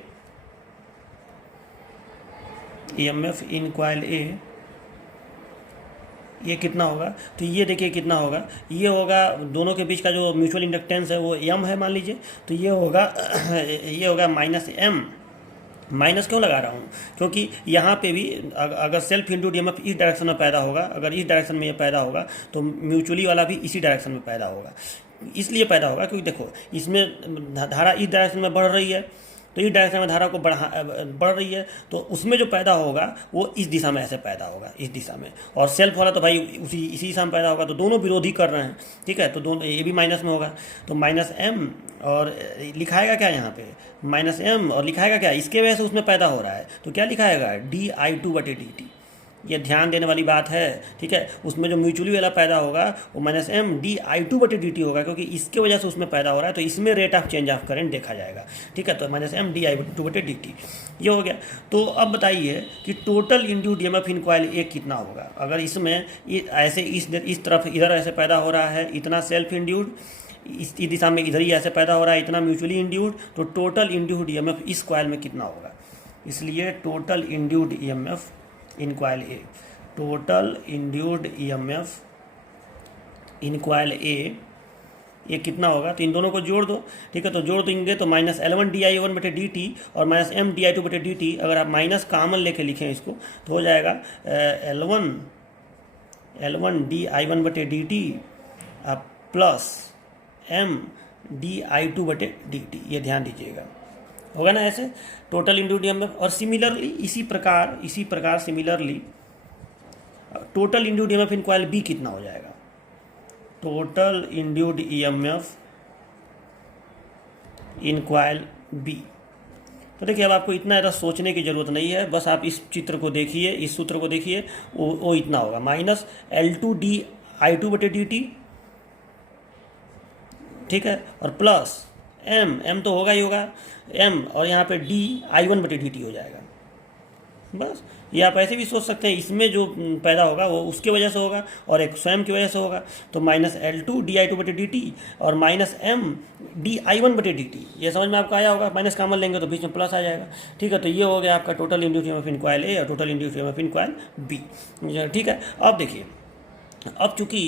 EMF in coil A, ये कितना होगा। तो ये देखिए कितना होगा, ये होगा दोनों के बीच का जो म्यूचुअल इंडक्टेंस है वो M है मान लीजिए, तो ये होगा माइनस M। माइनस क्यों लगा रहा हूँ, क्योंकि यहाँ पे भी अगर सेल्फ इंड्यूस्ड ईएमएफ इस डायरेक्शन में पैदा होगा, अगर इस डायरेक्शन में ये पैदा होगा तो म्यूचुअली वाला भी इसी डायरेक्शन में पैदा होगा। इसलिए पैदा होगा क्योंकि देखो इसमें धारा इस डायरेक्शन में बढ़ रही है, तो इस डायरेक्शन में धारा को बढ़ रही है, तो उसमें जो पैदा होगा वो इस दिशा में ऐसे पैदा होगा, इस दिशा में, और सेल्फ वाला तो भाई इसी दिशा में पैदा होगा, तो दोनों विरोधी कर रहे हैं। ठीक है। तो दोनों, ये भी माइनस में होगा, तो माइनस M, और लिखाएगा क्या यहाँ पे, माइनस M, और लिखाएगा क्या, इसके वजह से उसमें पैदा हो रहा है, तो क्या लिखाएगा, dI2 बटे dt। ये ध्यान देने वाली बात है, ठीक है। उसमें जो म्यूचुअली वाला पैदा होगा वो minus M D I two बटे डी टी होगा, क्योंकि इसके वजह से उसमें पैदा हो रहा है, तो इसमें rate of change of current देखा जाएगा, ठीक है। तो minus M D I two बटे डी टी ये हो गया। तो अब बताइए कि total induced EMF in coil A कितना होगा। अगर इसमें ऐसे इस तरफ इधर ऐसे पैदा हो रहा है इतना सेल्फ इंड्यूस्ड, इस दिशा में इधर ही ऐसे पैदा हो रहा है इतना म्यूचुअली इंड्यूस्ड, तो टोटल इंड्यूस्ड ईएमएफ इस कॉइल में कितना होगा। इसलिए total induced EMF in coil A, total induced EMF in coil A ये कितना होगा। तो इन दोनों को जोड़ दो, ठीक है। तो जोड़ देंगे तो minus L1 D I one बटे डी टी और minus M D I two बटे डी टी, अगर आप माइनस कामन लेके लिखें इसको तो हो जाएगा L1 डी आई वन बटे D T plus M D I two बटे डी टी। ये ध्यान दीजिएगा, होगा ना ऐसे टोटल इंड्यूस्ड ईएमएफ। और सिमिलरली इसी प्रकार similarly total induced EMF in coil B कितना हो जाएगा। Total induced EMF in coil B, तो देखिए अब आपको इतना ज़्यादा सोचने की ज़रूरत नहीं है, बस आप इस चित्र को देखिए, इस सूत्र को देखिए, वो इतना होगा minus L2 D I two बटे डी टी, ठीक है, और प्लस एम तो होगा ही होगा एम, और यहाँ पे डी आई वन बटे डी टी हो जाएगा। बस ये आप ऐसे भी सोच सकते हैं, इसमें जो पैदा होगा वो उसके वजह से होगा और एक स्वयं की वजह से होगा। तो minus L2 D I two बटे डी टी और minus M D I one बटे डी टी, ये समझ में आपको आया होगा। माइनस कॉमन लेंगे तो बीच में प्लस आ जाएगा, ठीक है। तो ये हो गया आपका total induced EMF in coil A और total induced EMF in coil B, ठीक है। अब देखिए, अब चूंकि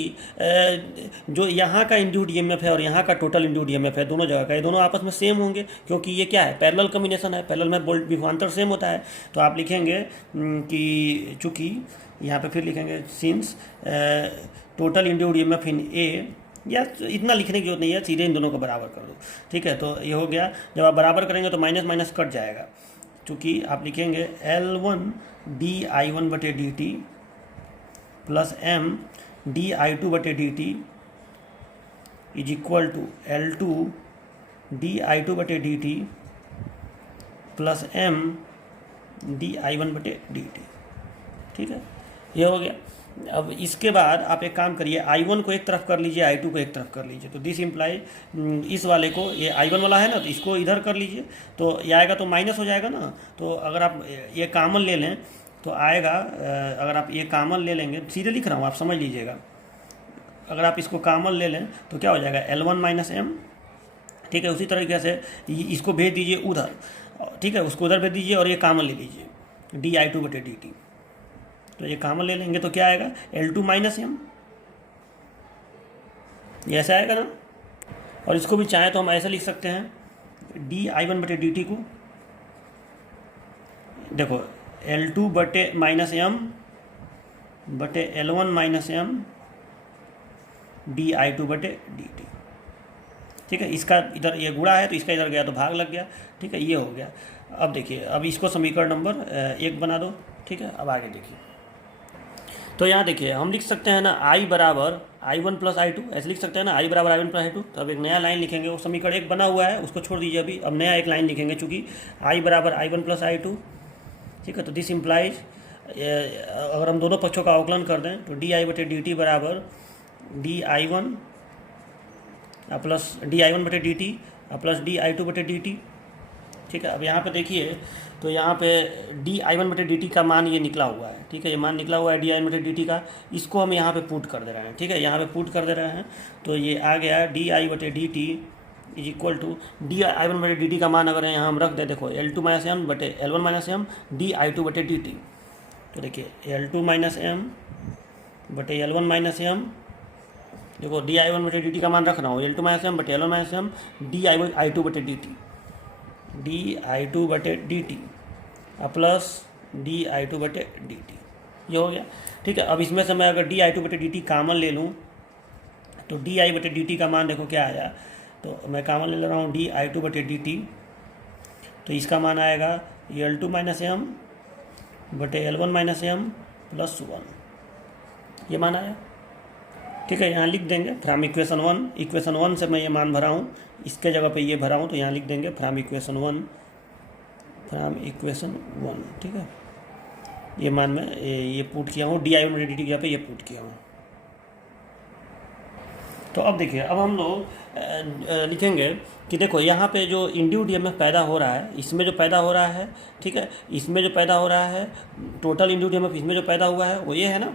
जो यहाँ का इंड्यूस्ड ईएमएफ है और यहाँ का टोटल इंड्यूस्ड ईएमएफ है, दोनों जगह का, ये दोनों आपस में सेम होंगे, क्योंकि ये क्या है, पैरेलल कॉम्बिनेशन है। पैरेलल में विभवांतर सेम होता है। तो आप लिखेंगे कि चूंकि यहाँ पे फिर लिखेंगे since total induced EMF in A, या इतना लिखने की जरूरत नहीं है, सीधे इन दोनों को बराबर कर दो, ठीक है। तो ये हो गया, जब आप बराबर करेंगे तो माइनस माइनस कट जाएगा, चूँकि आप लिखेंगे L1 डी आई वन बटे D T plus M D I two बटे D T is equal to L2 D I two बटे D T plus M D I one बटे डी टी, ठीक है। ये हो गया। अब इसके बाद आप एक काम करिए, I1 को एक तरफ कर लीजिए, I2 को एक तरफ कर लीजिए। तो दिस इम्प्लाई इस वाले को, ये I1 वाला है ना, तो इसको इधर कर लीजिए, तो ये आएगा तो माइनस हो जाएगा ना। तो अगर आप ये कॉमन ले लें तो आएगा, अगर आप ये कॉमन ले लेंगे, सीधे लिख रहा हूँ आप समझ लीजिएगा, अगर आप इसको कॉमन ले लें तो क्या हो जाएगा L1 माइनस एम, ठीक है। उसी तरीके से इसको भेज दीजिए उधर, ठीक है, उसको उधर भेज दीजिए और ये कॉमन ले लीजिए डी आई टू बटे डी टी। तो ये कॉमन ले लेंगे तो क्या आएगा L2 माइनस एम, ये ऐसा आएगा ना। और इसको भी चाहे तो हम ऐसा लिख सकते हैं डी आई वन बटे डी टी को, देखो L2 बटे माइनस एम बटे L1 minus M D I two बटे डी टी, ठीक है। इसका इधर ये गुणा है तो इसका इधर गया तो भाग लग गया, ठीक है। ये हो गया। अब देखिए, अब इसको समीकरण नंबर 1 बना दो, ठीक है। अब आगे देखिए, तो यहाँ देखिए हम लिख सकते हैं ना I बराबर I1 प्लस I2, ऐसे लिख सकते हैं ना, I बराबर I1 प्लस I2। तो अब एक नया लाइन लिखेंगे, वो समीकरण 1 बना हुआ है उसको छोड़ दीजिए अभी, अब नया एक लाइन लिखेंगे, चूँकि I बराबर I1 प्लस I2, ठीक है। तो दिस इम्प्लाइज, अगर हम दोनों पक्षों का अवकलन कर दें तो डी आई बटे डी टी बराबर D I one plus D I one बटे D T plus D I two बटे डी टी, ठीक है। अब यहाँ पे देखिए, तो यहाँ पे डी आई वन बटे डी टी का मान ये निकला हुआ है, ठीक है। ये मान निकला हुआ है डी आई वन बटे डी टी का, इसको हम यहाँ पे पुट कर दे रहे हैं, ठीक है। यहाँ पे पुट कर दे रहे हैं तो ये आ गया डी आई बटे D T is equal to D I one बटे डी टी का मान अगर यहाँ हम रख दें, देखो L2 माइनस एम बटे L1 minus M D I two बटे डी टी। तो देखिए L2 माइनस एम बटे L1 माइनस एम, देखो डी आई वन बटे डी टी का मान रख रहा हूँ, L2 माइनस एम बटे L1 minus M D I two बटे D T, D I two बटे D T plus D I two बटे डी टी, ये हो गया, ठीक है। अब इसमें से मैं अगर डी आई टू बटे डी टी कामन ले लूँ तो डी आई बटे डी टी का मान देखो क्या आया, तो मैं कामन ले रहा हूँ डी आई टू बटे डी टी, तो इसका मान आएगा L2 माइनस एम बटे L1 माइनस एम प्लस 1, ये मान आया, ठीक है। यहाँ लिख देंगे फ्रॉम इक्वेशन 1, इक्वेशन 1 से मैं ये मान भरा हूँ, इसके जगह पे ये भरा हूँ, तो यहाँ लिख देंगे फ्रॉम इक्वेशन 1, फ्रॉम इक्वेशन 1, ठीक है। ये मान मैं ये पुट किया हूँ, di1 बटे dt की जगह पे ये पुट किया हूँ। तो अब देखिए, अब हम लोग लिखेंगे कि देखो यहाँ पे जो इंड्यूस्ड ईएमएफ पैदा हो रहा है, इसमें जो पैदा हो रहा है, ठीक है, इसमें जो पैदा हो रहा है, टोटल इंड्यूस्ड ईएमएफ इसमें जो पैदा हुआ है वो ये है ना,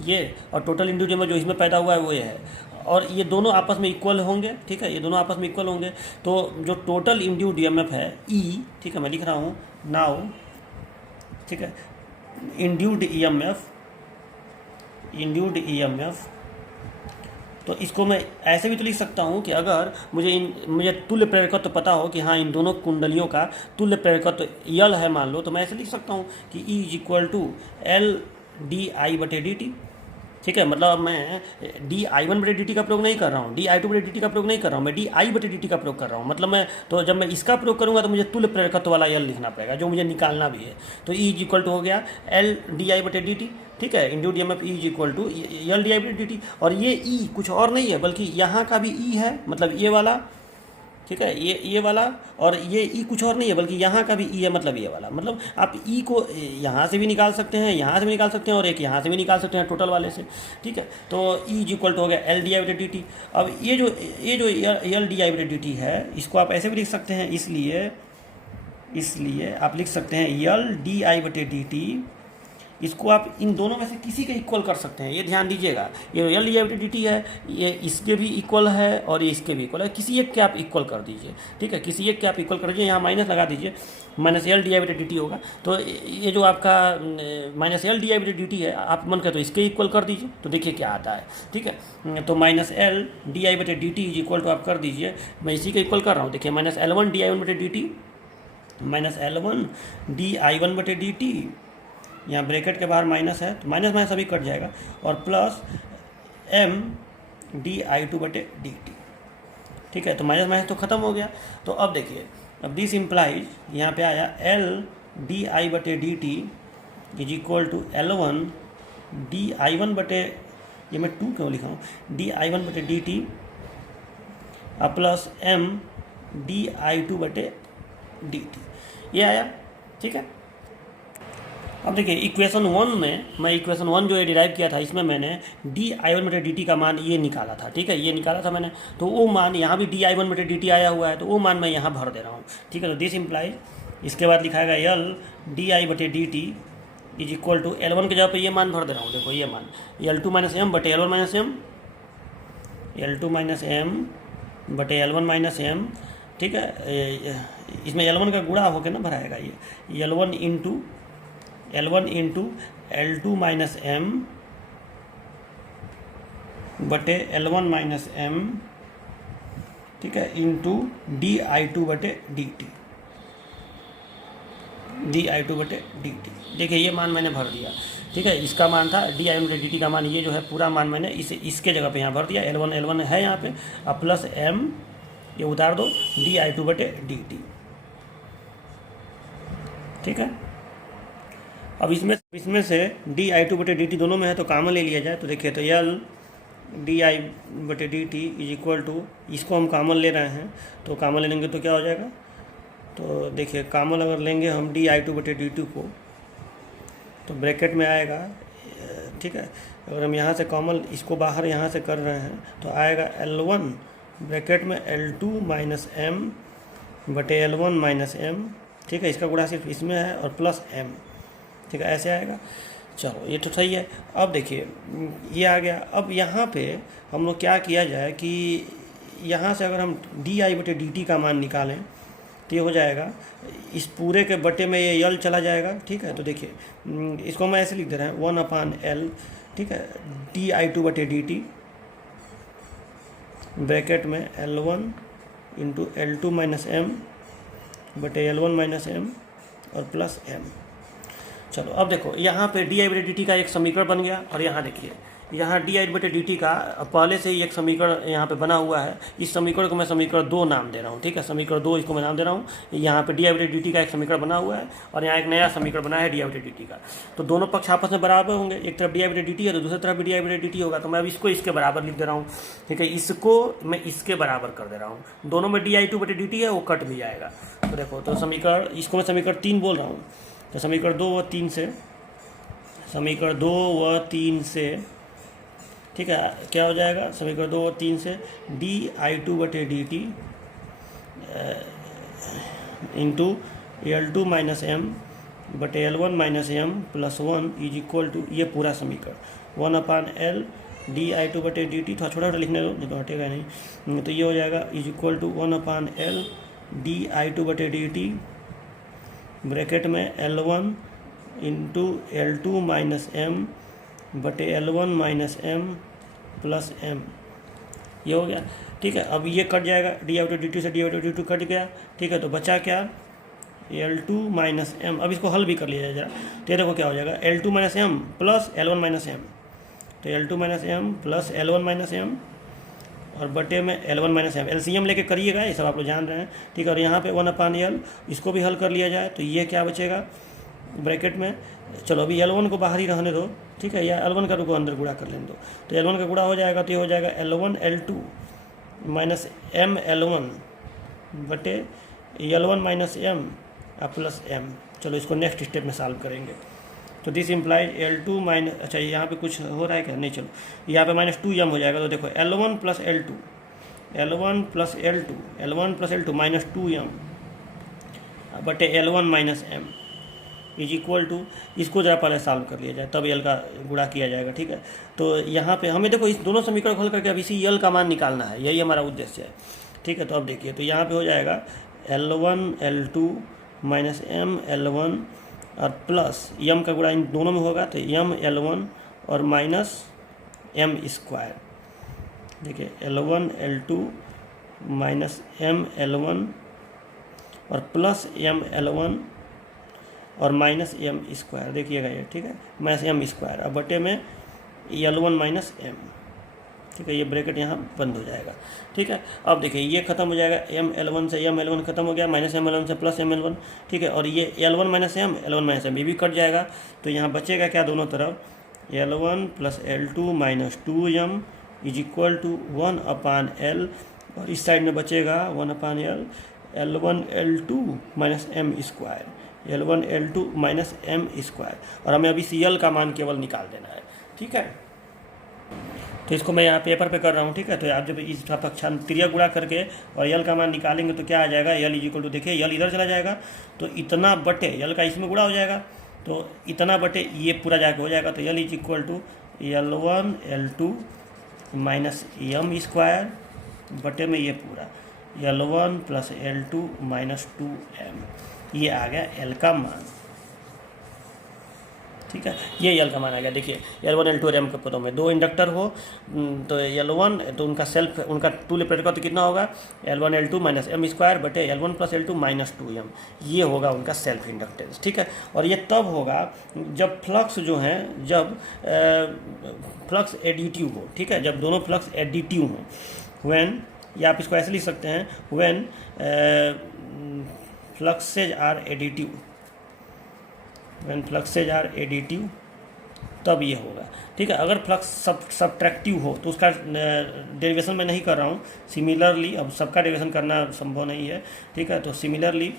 ये, और टोटल इंड्यूस्ड ईएमएफ जो इसमें पैदा हुआ है वो ये है, और ये दोनों आपस में इक्वल होंगे, ठीक है, ये दोनों आपस में इक्वल होंगे। तो जो टोटल इंड्यूस्ड ईएमएफ है E, ठीक है, मैं लिख रहा हूँ नाउ, ठीक है, इंड्यूस्ड ईएमएफ, तो इसको मैं ऐसे भी तो लिख सकता हूँ कि अगर मुझे तुल्य प्रेरकत्व तो पता हो कि हाँ इन दोनों कुंडलियों का तुल्य प्रेरकत्व तो यल है मान लो, तो मैं ऐसे लिख सकता हूँ कि E is equal to L D I बटे डी टी, ठीक है, मतलब मैं di1 बटे dt का प्रयोग नहीं कर रहा हूँ, di2 बटे dt का प्रयोग नहीं कर रहा हूँ, मैं di बटे dt का प्रयोग कर रहा हूँ। मतलब मैं, तो जब मैं इसका प्रयोग करूँगा तो मुझे तुल्य प्रेरकत्व वाला यल लिखना पड़ेगा जो मुझे निकालना भी है। तो E इज इक्वल टू हो गया एल डी आई बटे डी टी, ठीक है, induced EMF E is equal to L D I बटे डी टी, और ये E कुछ और नहीं है बल्कि यहाँ का भी E है, मतलब ये वाला, ठीक है, ये वाला, और ये E कुछ और नहीं है बल्कि यहाँ का भी E है, मतलब ये वाला। मतलब आप E को यहाँ से भी निकाल सकते हैं, यहाँ से भी निकाल सकते हैं, और एक यहाँ से भी निकाल सकते हैं टोटल वाले से, ठीक है। तो E इज इक्वल टू हो गया एल डी आई बटे डी टी। अब ये जो एल डी आई बटे डी टी है, इसको आप ऐसे भी लिख सकते हैं, इसलिए आप लिख सकते हैं एल डी आई बटे डी टी, इसको आप इन दोनों में से किसी के इक्वल कर सकते हैं। ये ध्यान दीजिएगा, ये एल डी आई बटे डी टी है, ये इसके भी इक्वल है और ये इसके भी इक्वल है, किसी एक के आप इक्वल कर दीजिए, ठीक है, किसी एक के आप इक्वल कर दीजिए, यहाँ माइनस लगा दीजिए, माइनस एल डी आई बटे डी टी होगा। तो ये जो आपका माइनस एल डी आई बटे डी टी है, आप मन करे तो इसके इक्वल कर दीजिए, तो देखिए क्या आता है, ठीक है। तो माइनस एल डी आई बटे D T is equal to आप कर दीजिए, मैं इसी के इक्वल कर रहा हूँ, देखिए minus L one D I one बटे D T, minus L one D I one बटे डी टी, यहाँ ब्रैकेट के बाहर माइनस है तो माइनस माइनस अभी कट जाएगा, और plus M D I two बटे डी टी, ठीक है। तो माइनस माइनस तो ख़त्म हो गया। तो अब देखिए, अब दिस इम्प्लाइज यहाँ पे आया एल डी आई बटे D T is equal to L one D I one बटे, ये मैं 2 क्यों लिखा हूँ, डी आई वन बटे D T plus M D I two बटे डी टी, ये आया, ठीक है। अब देखिए इक्वेशन 1 में, मैं इक्वेशन 1 जो डिराइव किया था, इसमें मैंने डी आई वन बटे डी टी का मान ये निकाला था, ठीक है, ये निकाला था मैंने, तो वो मान यहाँ भी डी आई वन बटे डी टी आया हुआ है, तो वो मान मैं यहाँ भर दे रहा हूँ, ठीक है। तो दिस इम्प्लाइज, इसके बाद लिखाएगा एल डी आई बटे D T is equal to L one के जगह पे ये मान भर दे रहा हूँ, देखो ये मान एल टू माइनस एम बटे L one minus M, L two minus M बटे एल वन माइनस एम, ठीक है। इसमें एल वन का गुणा होकर ना भराएगा, ये L one into L two minus M बटे एल वन माइनस एम, ठीक है, इंटू डी आई टू बटे D T, D I two बटे डी टी। देखिए ये मान मैंने भर दिया, ठीक है, इसका मान था डी आई वन बटे डी टी का मान, ये जो है पूरा मान मैंने इसके जगह पे यहाँ भर दिया, एल वन है यहाँ पे, अब प्लस एम ये उतार दो डी आई टू बटे डी टी, ठीक है। अब इसमें से डी आई टू बटे डी टी दोनों में है तो कॉमन ले लिया जाए, तो देखिए तो एल डी आई बटे D T is equal to, इसको हम कॉमन ले रहे हैं तो कॉमन ले लेंगे तो क्या हो जाएगा, तो देखिए कॉमन अगर लेंगे हम डी आई टू बटे डी टू को तो ब्रैकेट में आएगा, ठीक है। अगर हम यहाँ से कॉमन इसको बाहर यहाँ से कर रहे हैं तो आएगा एल वन ब्रैकेट में एल टू माइनस एम बटे एल वन माइनस एम, ठीक है, इसका गुणा सिर्फ इसमें है, और प्लस एम, ठीक है, ऐसे आएगा। चलो ये तो सही है। अब देखिए ये आ गया। अब यहाँ पे हम लोग क्या किया जाए कि यहाँ से अगर हम डी आई बटे डी टी का मान निकालें तो ये हो जाएगा, इस पूरे के बटे में ये यल चला जाएगा, ठीक है। तो देखिए इसको मैं ऐसे लिख दे रहे हैं 1/L, ठीक है, डी आई टू बटे डी टी ब्रैकेट में L one into L two minus M बटे एल वन माइनस एम और प्लस एम। चलो अब देखो यहाँ पे डी आई बटे डी टी का एक समीकरण बन गया, और यहाँ देखिए यहाँ डी आई बटे डी टी का पहले से ही एक समीकरण यहाँ पे बना हुआ है। इस समीकरण को मैं समीकरण 2 नाम दे रहा हूँ, ठीक है, समीकरण 2 इसको मैं नाम दे रहा हूँ। यहाँ पे डी आई बटे डी टी का एक समीकरण बना हुआ है और यहाँ एक नया समीकरण बना है डी आई बटे डी टी का। तो दोनों पक्ष आपस में बराबर होंगे, एक तरफ डी आई बटे डी टी है तो दूसरी तरफ भी डी आई बटे डी टी होगा। तो मैं अब इसको इसके बराबर लिख दे रहा हूँ, ठीक है, इसको मैं इसके बराबर कर दे रहा हूँ। दोनों में डी आई टू बटे डी टी है, वो कट भी जाएगा। तो देखो, तो समीकरण, इसको मैं समीकरण 3 बोल रहा हूँ, तो समीकरण 2 और 3 से समीकरण 2 व 3 से, ठीक है, क्या हो जाएगा समीकरण 2 और 3 से di2/dt into L2 minus M बटे L1 minus M plus 1 is equal to, ये पूरा समीकरण 1/L di2/dt, थोड़ा छोटा छोटा लिखने दो नहीं तो हटेगा नहीं, तो ये हो जाएगा is equal to 1/L di2/dt bracket में L1 into L2 minus M बटे L1 minus M plus M, ये हो गया। ठीक है, अब ये कट जाएगा, di/dt से di/dt कट गया। ठीक है, तो बचा क्या L2 माइनस एम। अब इसको हल भी कर लिया जाए जरा, तो ये देखो क्या हो जाएगा L2 minus M plus L1 minus M, तो L2 minus M plus L1 minus M और बटे में L1 माइनस एम। LCM लेके करिएगा, ये सब आप लोग जान रहे हैं। ठीक है, और यहाँ पे 1/L, इसको भी हल कर लिया जाए तो ये क्या बचेगा ब्रैकेट में, चलो अभी L1 को बाहर ही रहने दो। ठीक है, या L1 का रुको अंदर गुणा कर लेने दो, तो L1 का गुणा हो जाएगा तो ये हो जाएगा L1 L2 minus M L1 बटे L1 minus M plus M. चलो इसको नेक्स्ट स्टेप में सॉल्व करेंगे, तो दिस इम्प्लाइज L2 माइनस, अच्छा यहाँ पे कुछ हो रहा है क्या, नहीं, चलो यहाँ पे -2m हो जाएगा। तो देखो L1 plus L2 L1 plus L2 L1 plus L2 -2m बटे L1 minus M is equal to, इसको जरा पहले सॉल्व कर लिया जाए तब L का गुणा किया जाएगा। ठीक है, तो यहाँ पे हमें देखो इस दोनों समीकरण को हल करके अब इसी L का मान निकालना है, यही हमारा उद्देश्य है। ठीक है, तो अब देखिए, तो यहाँ पे हो जाएगा L1 L2 minus M L1 और प्लस m का गुणा इन दोनों में होगा तो m L1 और माइनस m स्क्वायर। देखिए L1 L2 minus m L1 और प्लस m L1 और माइनस m स्क्वायर, देखिएगा ये, ठीक है, माइनस m स्क्वायर और बटे में L1 माइनस m। ठीक है, ये ब्रैकेट यहाँ बंद हो जाएगा। ठीक है, अब देखिए ये खत्म हो जाएगा, m L1 से m L1 खत्म हो गया, माइनस m L1 से प्लस m L1। ठीक है, और ये L1 minus m L1 minus m ये भी कट जाएगा, तो यहाँ बचेगा क्या दोनों तरफ L1 plus L2 minus 2m is equal to 1/L, और इस साइड में बचेगा 1/L L1 L2 minus m square, L1 L2 minus m square, और हमें अभी CL का मान केवल निकाल देना है। ठीक है, तो इसको मैं यहाँ पेपर पे कर रहा हूँ। ठीक है, तो आप जब इस पक्षांतरीय गुणा करके और यल का मान निकालेंगे तो क्या आ जाएगा, यल इज इक्वल टू, देखिए यल इधर चला जाएगा तो इतना बटे यल का इसमें गुणा हो जाएगा, तो इतना बटे ये पूरा जाके हो जाएगा, तो L is equal to L1 L2 minus m square बटे में ये पूरा L1 plus L2 minus 2m, ये आ गया L का मान। ठीक है, ये L का मान आ गया। देखिए L1 L2 और m के पदों में दो इंडक्टर हो तो L1 तो उनका सेल्फ, उनका टू लेपरेट का तो कितना होगा L1 L2 minus m square बटे L1 plus L2 minus 2m, ये होगा उनका सेल्फ इंडक्टेंस। ठीक है, और ये तब होगा जब फ्लक्स जो हैं, जब फ्लक्स एडिटिव हो। ठीक है, जब दोनों फ्लक्स एडिटिव हों, व्हेन, या आप इसको ऐसे लिख सकते हैं when fluxes are additive, when fluxes are additive, तब ये होगा। ठीक है, अगर फ्लक्स सब्ट्रैक्टिव हो तो उसका डेरिवेशन मैं नहीं कर रहा हूँ, सिमिलरली अब सबका डेरिवेशन करना संभव नहीं है। ठीक है, तो similarly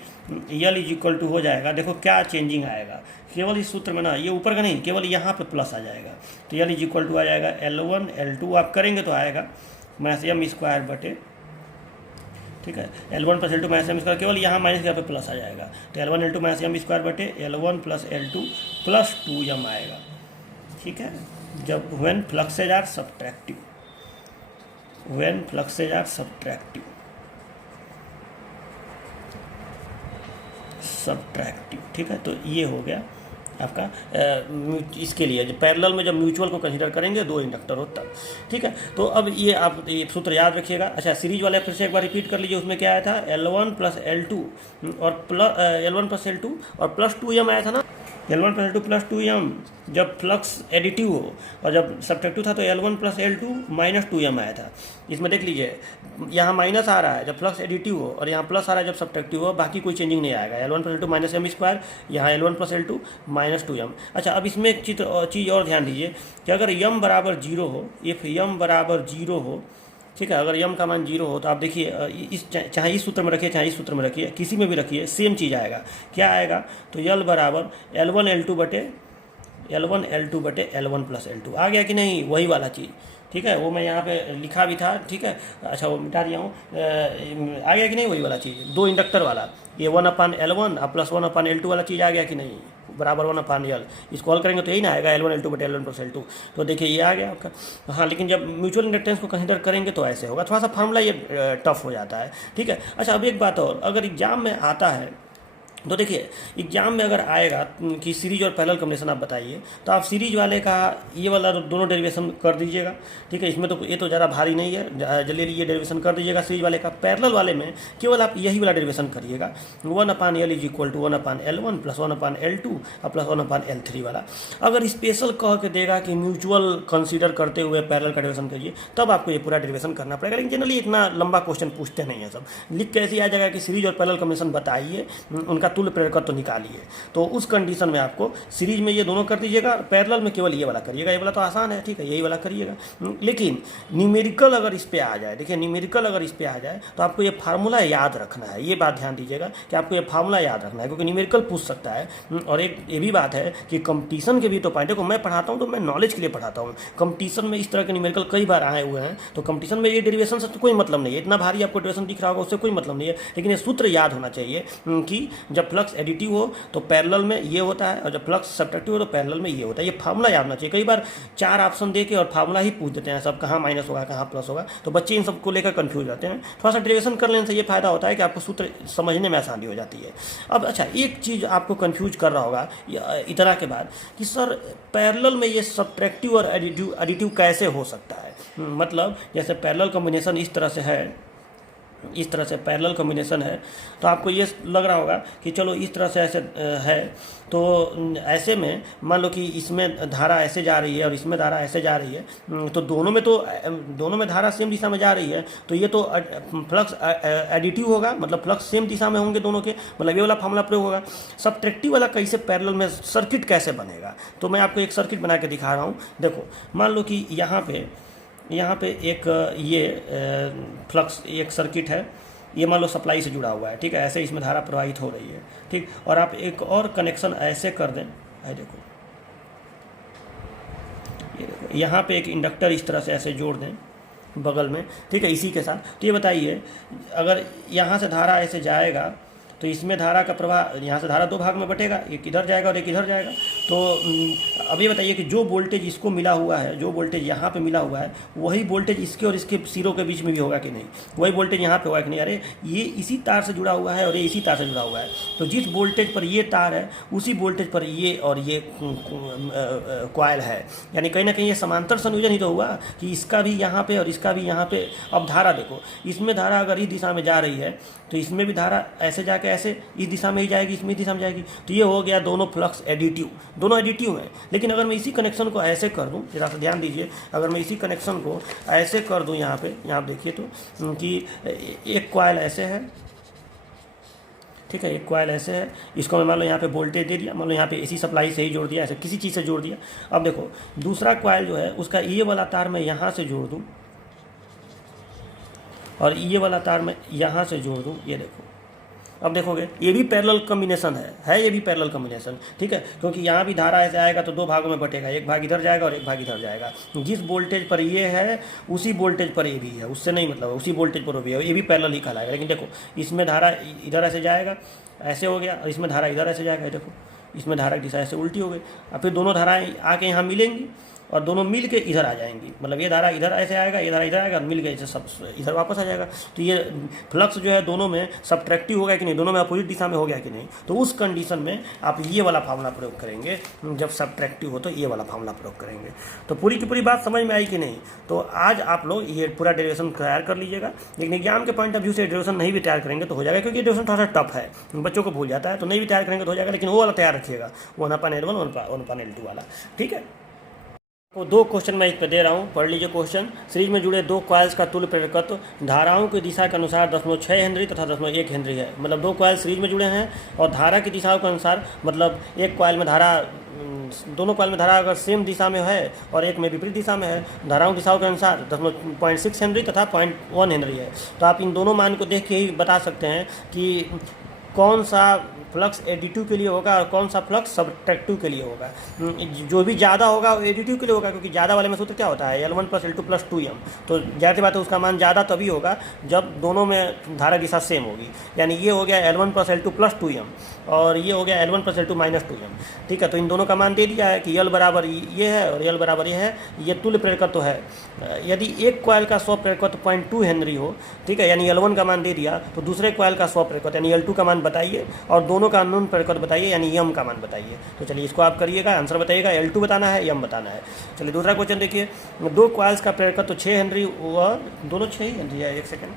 L is equal to हो जाएगा, देखो क्या चेंजिंग आएगा, केवल इस सूत्र में ना, ये ऊपर का नहीं, केवल यहाँ पे प्लस आ जाएगा, तो यल इज इक्वल टू आ जाएगा L1 L2 आप करेंगे तो आएगा माइनस m स्क्वायर बटे, ठीक है, L1 plus L2 minus m square, केवल यहाँ माइनस यहाँ पे प्लस आ जाएगा, तो L1 L2 minus m square बटे L1 plus L2 plus 2m आएगा। ठीक है, जब when fluxes are subtractive, when fluxes are subtractive, ठीक है, तो ये हो गया आपका इसके लिए जो पैरेलल में जब म्यूचुअल को कंसीडर करेंगे दो इंडक्टर हो तब। ठीक है, तो अब ये आप ये सूत्र याद रखिएगा। अच्छा, सीरीज वाले फिर से एक बार रिपीट कर लीजिए, उसमें क्या आया था L1 प्लस L2 और L1 प्लस L2 और प्लस 2m आया था ना, L1 plus L2 plus 2m जब फ्लक्स एडिटिव हो, और जब सब्ट्रैक्टिव था तो L1 plus L2 minus 2m आया था। इसमें देख लीजिए यहाँ माइनस आ रहा है जब फ्लक्स एडिटिव हो, और यहाँ प्लस आ रहा है जब सब्ट्रैक्टिव हो, बाकी कोई चेंजिंग नहीं आएगा। L1 plus L2 minus m square, यहाँ L1 plus L2 minus 2m। अच्छा, अब इसमें एक चीज़ और ध्यान दीजिए कि अगर m बराबर 0 हो, इफ़ m बराबर 0 हो, ठीक है, अगर m का मान 0 हो तो आप देखिए इस, चाहे इस सूत्र में रखिए चाहे इस सूत्र में रखिए, किसी में भी रखिए, सेम चीज़ आएगा। क्या आएगा, तो L बराबर L1 L2 बटे L1 L2 बटे L1 प्लस L2 आ गया कि नहीं, वही वाला चीज़, ठीक है, वो मैं यहाँ पे लिखा भी था, ठीक है, अच्छा वो मिटा दिया हूँ, आ गया कि नहीं वही वाला चीज़, दो इंडक्टर वाला, ये 1/L1 और प्लस 1/L2 वाला चीज़ आ गया कि नहीं, बराबर 1/L, इसको हल करेंगे तो यही ना आएगा L1 L2 बटे L1 प्लस L2, तो देखिए ये आ गया आपका। हाँ, लेकिन जब म्यूचुअल इंडक्टेंस को कंसिडर करेंगे तो ऐसे होगा, थोड़ा सा फार्मूला ये टफ हो जाता है, ठीक है। अच्छा, अब एक बात और, अगर एग्जाम में आता है तो देखिए, एग्जाम में अगर आएगा कि सीरीज और पैरेलल कॉम्बिनेशन आप बताइए, तो आप सीरीज वाले का ये वाला दोनों डेरिवेशन कर दीजिएगा, ठीक है, इसमें तो ये तो ज़्यादा भारी नहीं है, जल्दी ये डेरिवेशन कर दीजिएगा सीरीज वाले का। पैरेलल वाले में केवल आप यही वाला डेरिवेशन करिएगा, 1/L is equal to 1/L1 plus 1/L2 और प्लस 1/L3 वाला। अगर स्पेशल कह के देगा कि म्यूचुअल कंसीडर करते हुए पैरेलल का डेरिवेशन करिए, तब आपको ये पूरा डेरिवेशन करना पड़ेगा, लेकिन जनरली इतना लंबा क्वेश्चन पूछते नहीं है, सब लिख के ऐसे आ जाएगा कि सीरीज और पैरेलल कॉम्बिनेशन बताइए, उनका तुल्य प्रेरकत्व तो निकालिए। तो उस कंडीशन में आपको सीरीज में ये दोनों कर दीजिएगा, पैरेलल में केवल ये वाला करिएगा, ये वाला तो आसान है, ठीक है, यही वाला करिएगा। लेकिन न्यूमेरिकल अगर इस पे आ जाए, देखिए न्यूमेरिकल अगर इस पे आ जाए तो आपको ये फार्मूला याद रखना है, ये बात ध्यान दीजिएगा कि आपको ये फार्मूला याद रखना है, क्योंकि न्यूमेरिकल पूछ सकता है। और एक ये भी बात है कि कंपटीशन के भी तो पॉइंट, देखो मैं पढ़ाता हूँ तो मैं नॉलेज के लिए पढ़ाता हूँ, कंपटीशन में इस तरह के न्यूमेरिकल कई बार आए हुए हैं, तो कंपटीशन में ये डेरिवेशन से तो कोई मतलब नहीं है, इतना भारी आपको डेरिवेशन दिख रहा होगा उससे कोई मतलब नहीं है, लेकिन ये सूत्र याद होना चाहिए कि जब फ्लक्स एडिटिव हो तो पैरेलल में ये होता है, और जब फ्लक्स सब्ट्रैक्टिव हो तो पैरेलल में ये होता है, ये फार्मूला याद होना चाहिए। कई बार 4 ऑप्शन दे के और फार्मूला ही पूछ देते हैं, सब कहाँ माइनस होगा कहाँ प्लस होगा, तो बच्चे इन सबको लेकर कंफ्यूज रहते हैं। थोड़ा सा डेरिवेशन कर लेने से ये फायदा होता है कि आपको सूत्र समझने में आसानी हो जाती है। अब अच्छा, एक चीज़ आपको कंफ्यूज कर रहा होगा इतना के बाद कि सर पैरेलल में ये सब्ट्रैक्टिव और एडिटिव कैसे हो सकता है, मतलब जैसे पैरेलल कॉम्बिनेशन इस तरह से है, इस तरह से पैरेलल कॉम्बिनेशन है, तो आपको ये लग रहा होगा कि चलो इस तरह से ऐसे है, तो ऐसे में मान लो कि इसमें धारा ऐसे जा रही है और इसमें धारा ऐसे जा रही है, तो दोनों में धारा सेम दिशा में जा रही है, तो ये तो फ्लक्स एडिटिव होगा, मतलब फ्लक्स सेम दिशा में होंगे दोनों के, मतलब ये वाला फार्मूला प्रयोग होगा। सब्ट्रैक्टिव वाला कैसे पैरेलल में सर्किट कैसे बनेगा, तो मैं आपको एक सर्किट बना के दिखा रहा हूँ। देखो, मान लो कि यहाँ पे एक ये फ्लक्स एक सर्किट है, ये मान लो सप्लाई से जुड़ा हुआ है, ठीक है, ऐसे इसमें धारा प्रवाहित हो रही है, ठीक, और आप एक और कनेक्शन ऐसे कर दें, देखो ये देखो, यहाँ पे एक इंडक्टर इस तरह से ऐसे जोड़ दें बगल में, ठीक है, इसी के साथ। तो ये बताइए, अगर यहाँ से धारा ऐसे जाएगा तो इसमें धारा का प्रवाह, यहाँ से धारा दो भाग में बटेगा, एक इधर जाएगा और एक इधर जाएगा। तो अब ये बताइए कि जो वोल्टेज इसको मिला हुआ है, जो वोल्टेज यहाँ पे मिला हुआ है, वही वोल्टेज इसके और इसके सिरों के बीच में भी होगा कि नहीं, वही वोल्टेज यहाँ पे होगा कि नहीं। अरे ये इसी तार से जुड़ा हुआ है और ये इसी तार से जुड़ा हुआ है, तो जिस वोल्टेज पर ये तार है उसी वोल्टेज पर ये और ये कॉइल है, यानी कहीं ना कहीं ये समांतर संयोजन ही तो हुआ कि इसका भी यहाँ पे और इसका भी यहाँ पे। अब धारा देखो, इसमें धारा अगर इस दिशा में जा रही है तो इसमें भी धारा ऐसे जाके ऐसे इस दिशा में ही जाएगी, इसमें इस दिशा में जाएगी, तो ये हो गया दोनों फ्लक्स एडिटिव, दोनों एडिटिव हैं। लेकिन अगर मैं इसी कनेक्शन को ऐसे कर दूं, जरा सा ध्यान दीजिए, अगर मैं इसी कनेक्शन को ऐसे कर दूं यहाँ पे, यहाँ देखिए तो कि एक कॉइल ऐसे है, ठीक है, एक कॉइल ऐसे है, इसको मैं मान लो यहाँ पे वोल्टेज दे दिया, मान लो यहाँ पे एसी सप्लाई से ही जोड़ दिया, ऐसे किसी चीज़ से जोड़ दिया। अब देखो दूसरा कॉइल जो है उसका ये वाला तार मैं यहाँ से जोड़ दूँ और ये वाला तार मैं यहाँ से जोड़ दूँ, ये देखो, अब देखोगे ये भी पैरेलल कॉम्बिनेशन है ये भी पैरेलल कॉम्बिनेशन, ठीक है, क्योंकि यहाँ भी धारा ऐसे आएगा तो दो भागों में बटेगा, एक भाग इधर जाएगा और एक भाग इधर जाएगा। जिस वोल्टेज पर ये है उसी वोल्टेज पर ये भी है, उससे नहीं मतलब, उसी वोल्टेज पर वो भी है, ये भी पैरेलल ही कहलाएगा। लेकिन देखो इसमें धारा इधर ऐसे जाएगा, ऐसे हो गया, और इसमें धारा इधर ऐसे जाएगा, देखो इसमें धारा की दिशा ऐसे उल्टी हो गई, और फिर दोनों धाराएँ आके यहाँ मिलेंगी और दोनों मिल के इधर आ जाएंगी, मतलब ये धारा इधर ऐसे आएगा, ये धारा इधर आएगा और मिल गए ऐसे सब इधर वापस आ जाएगा। तो ये फ्लक्स जो है दोनों में सब्ट्रैक्टिव हो गया कि नहीं, दोनों में अपोजिट दिशा में हो गया कि नहीं, तो उस कंडीशन में आप ये वाला फार्मूला प्रयोग करेंगे, जब सब्ट्रैक्टिव हो तो ये वाला फार्मूला प्रयोग करेंगे। तो पूरी की पूरी बात समझ में आई कि नहीं। तो आज आप लोग ये पूरा डेरिवेशन तैयार कर लीजिएगा, लेकिन एग्जाम के पॉइंट ऑफ व्यू से डेरिवेशन नहीं भी तैयार करेंगे तो हो जाएगा, क्योंकि डेरिवेशन थोड़ा सा टफ है, बच्चों को भूल जाता है, तो नहीं भी तैयार करेंगे तो हो जाएगा, लेकिन वो वाला तैयार रखिएगा, 1/L1 1/L2 वाला, ठीक है। तो दो क्वेश्चन मैं इस पर दे रहा हूँ, पढ़ लीजिए क्वेश्चन। सीरीज में जुड़े दो कॉइल्स का तुल्य प्रेरकत्व धाराओं की दिशा के अनुसार 0.6 हेनरी तथा 0.1 हेनरी है। मतलब दो कॉइल सीरीज में जुड़े हैं और धारा की दिशाओं के अनुसार, मतलब एक कॉइल में धारा, दोनों कॉइल में धारा अगर सेम दिशा में है और एक में विपरीत दिशा में है, धाराओं की दिशाओं के अनुसार 0.6 हेनरी तथा 0.1 हेनरी है। तो आप इन दोनों मान को देख के ही बता सकते हैं कि कौन सा फ्लक्स एडिटिव के लिए होगा और कौन सा फ्लक्स सब्ट्रैक्टिव के लिए होगा। जो भी ज़्यादा होगा वो एडिटिव के लिए होगा, क्योंकि ज़्यादा वाले में सूत्र क्या होता है L1 + L2 + 2m। तो जाहिर सी बात है उसका मान ज़्यादा तभी होगा जब दोनों में धारा दिशा सेम होगी। यानी ये हो गया L1 + L2 + 2m और ये हो गया L1 + L2 - 2m। ठीक है, तो इन दोनों का मान दे दिया है कि L बराबर ये है और L बराबर ये है। ये तुल्य प्रेरकत्व है। यदि एक कॉइल का स्व प्रेरकत्व 0.2 हेनरी हो, ठीक है, यानी L1 का मान दे दिया, तो दूसरे कॉइल का स्व प्रेरकत्व यानी L2 का मान बताइए और दोनों का अननोन प्रेरकत्व बताइए यानी m का मान बताइए। तो चलिए इसको आप करिएगा, आंसर बताइएगा। L2 बताना है, m बताना है। चलिए दूसरा क्वेश्चन देखिए। दो कॉइल्स का प्रेरकत्व 6 हेनरी व दोनों 6 ही हेनरी है। एक सेकेंड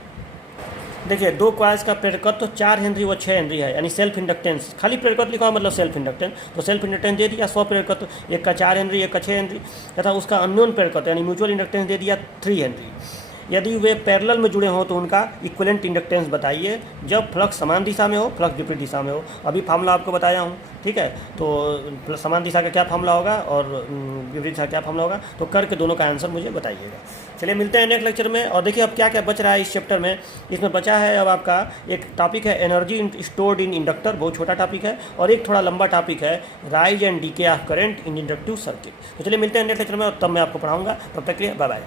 देखिए, दो कॉइल्स का प्रेरकत्व 4 हेनरी व 6 हेनरी है, यानी सेल्फ इंडक्टेंस। खाली प्रेरकत्व लिखा हो मतलब सेल्फ इंडक्टेंस। तो सेल्फ इंडक्टेंस दे दिया स्व प्रेरकत्व, एक का 4 हेनरी एक का 6 हेनरी, तथा उसका अननोन प्रेरकत्व यानी म्यूचुअल इंडक्टेंस दे दिया 3 हेनरी। यदि वे पैरेलल में जुड़े हों तो उनका इक्विवेलेंट इंडक्टेंस बताइए जब फ्लक्स समान दिशा में हो, फ्लक्स विपरीत दिशा में हो। अभी फार्मूला आपको बताया हूँ, ठीक है। तो समान दिशा का क्या फार्मूला होगा और विपरीत दिशा क्या फार्मूला होगा, तो करके दोनों का आंसर मुझे बताइएगा। चलिए मिलते हैं नेक्स्ट लेक्चर में। और देखिए अब क्या क्या बच रहा है इस चैप्टर में। इसमें बचा है अब आपका एक टॉपिक है एनर्जी स्टोर्ड इन इंडक्टर, बहुत छोटा टॉपिक है, और एक थोड़ा लंबा टॉपिक है rise and DK of current in inductive circuit. तो चलिए मिलते हैं नेक्स्ट लेक्चर में और तब मैं आपको पढ़ाऊँगा। तब तक के लिए बाय बाय।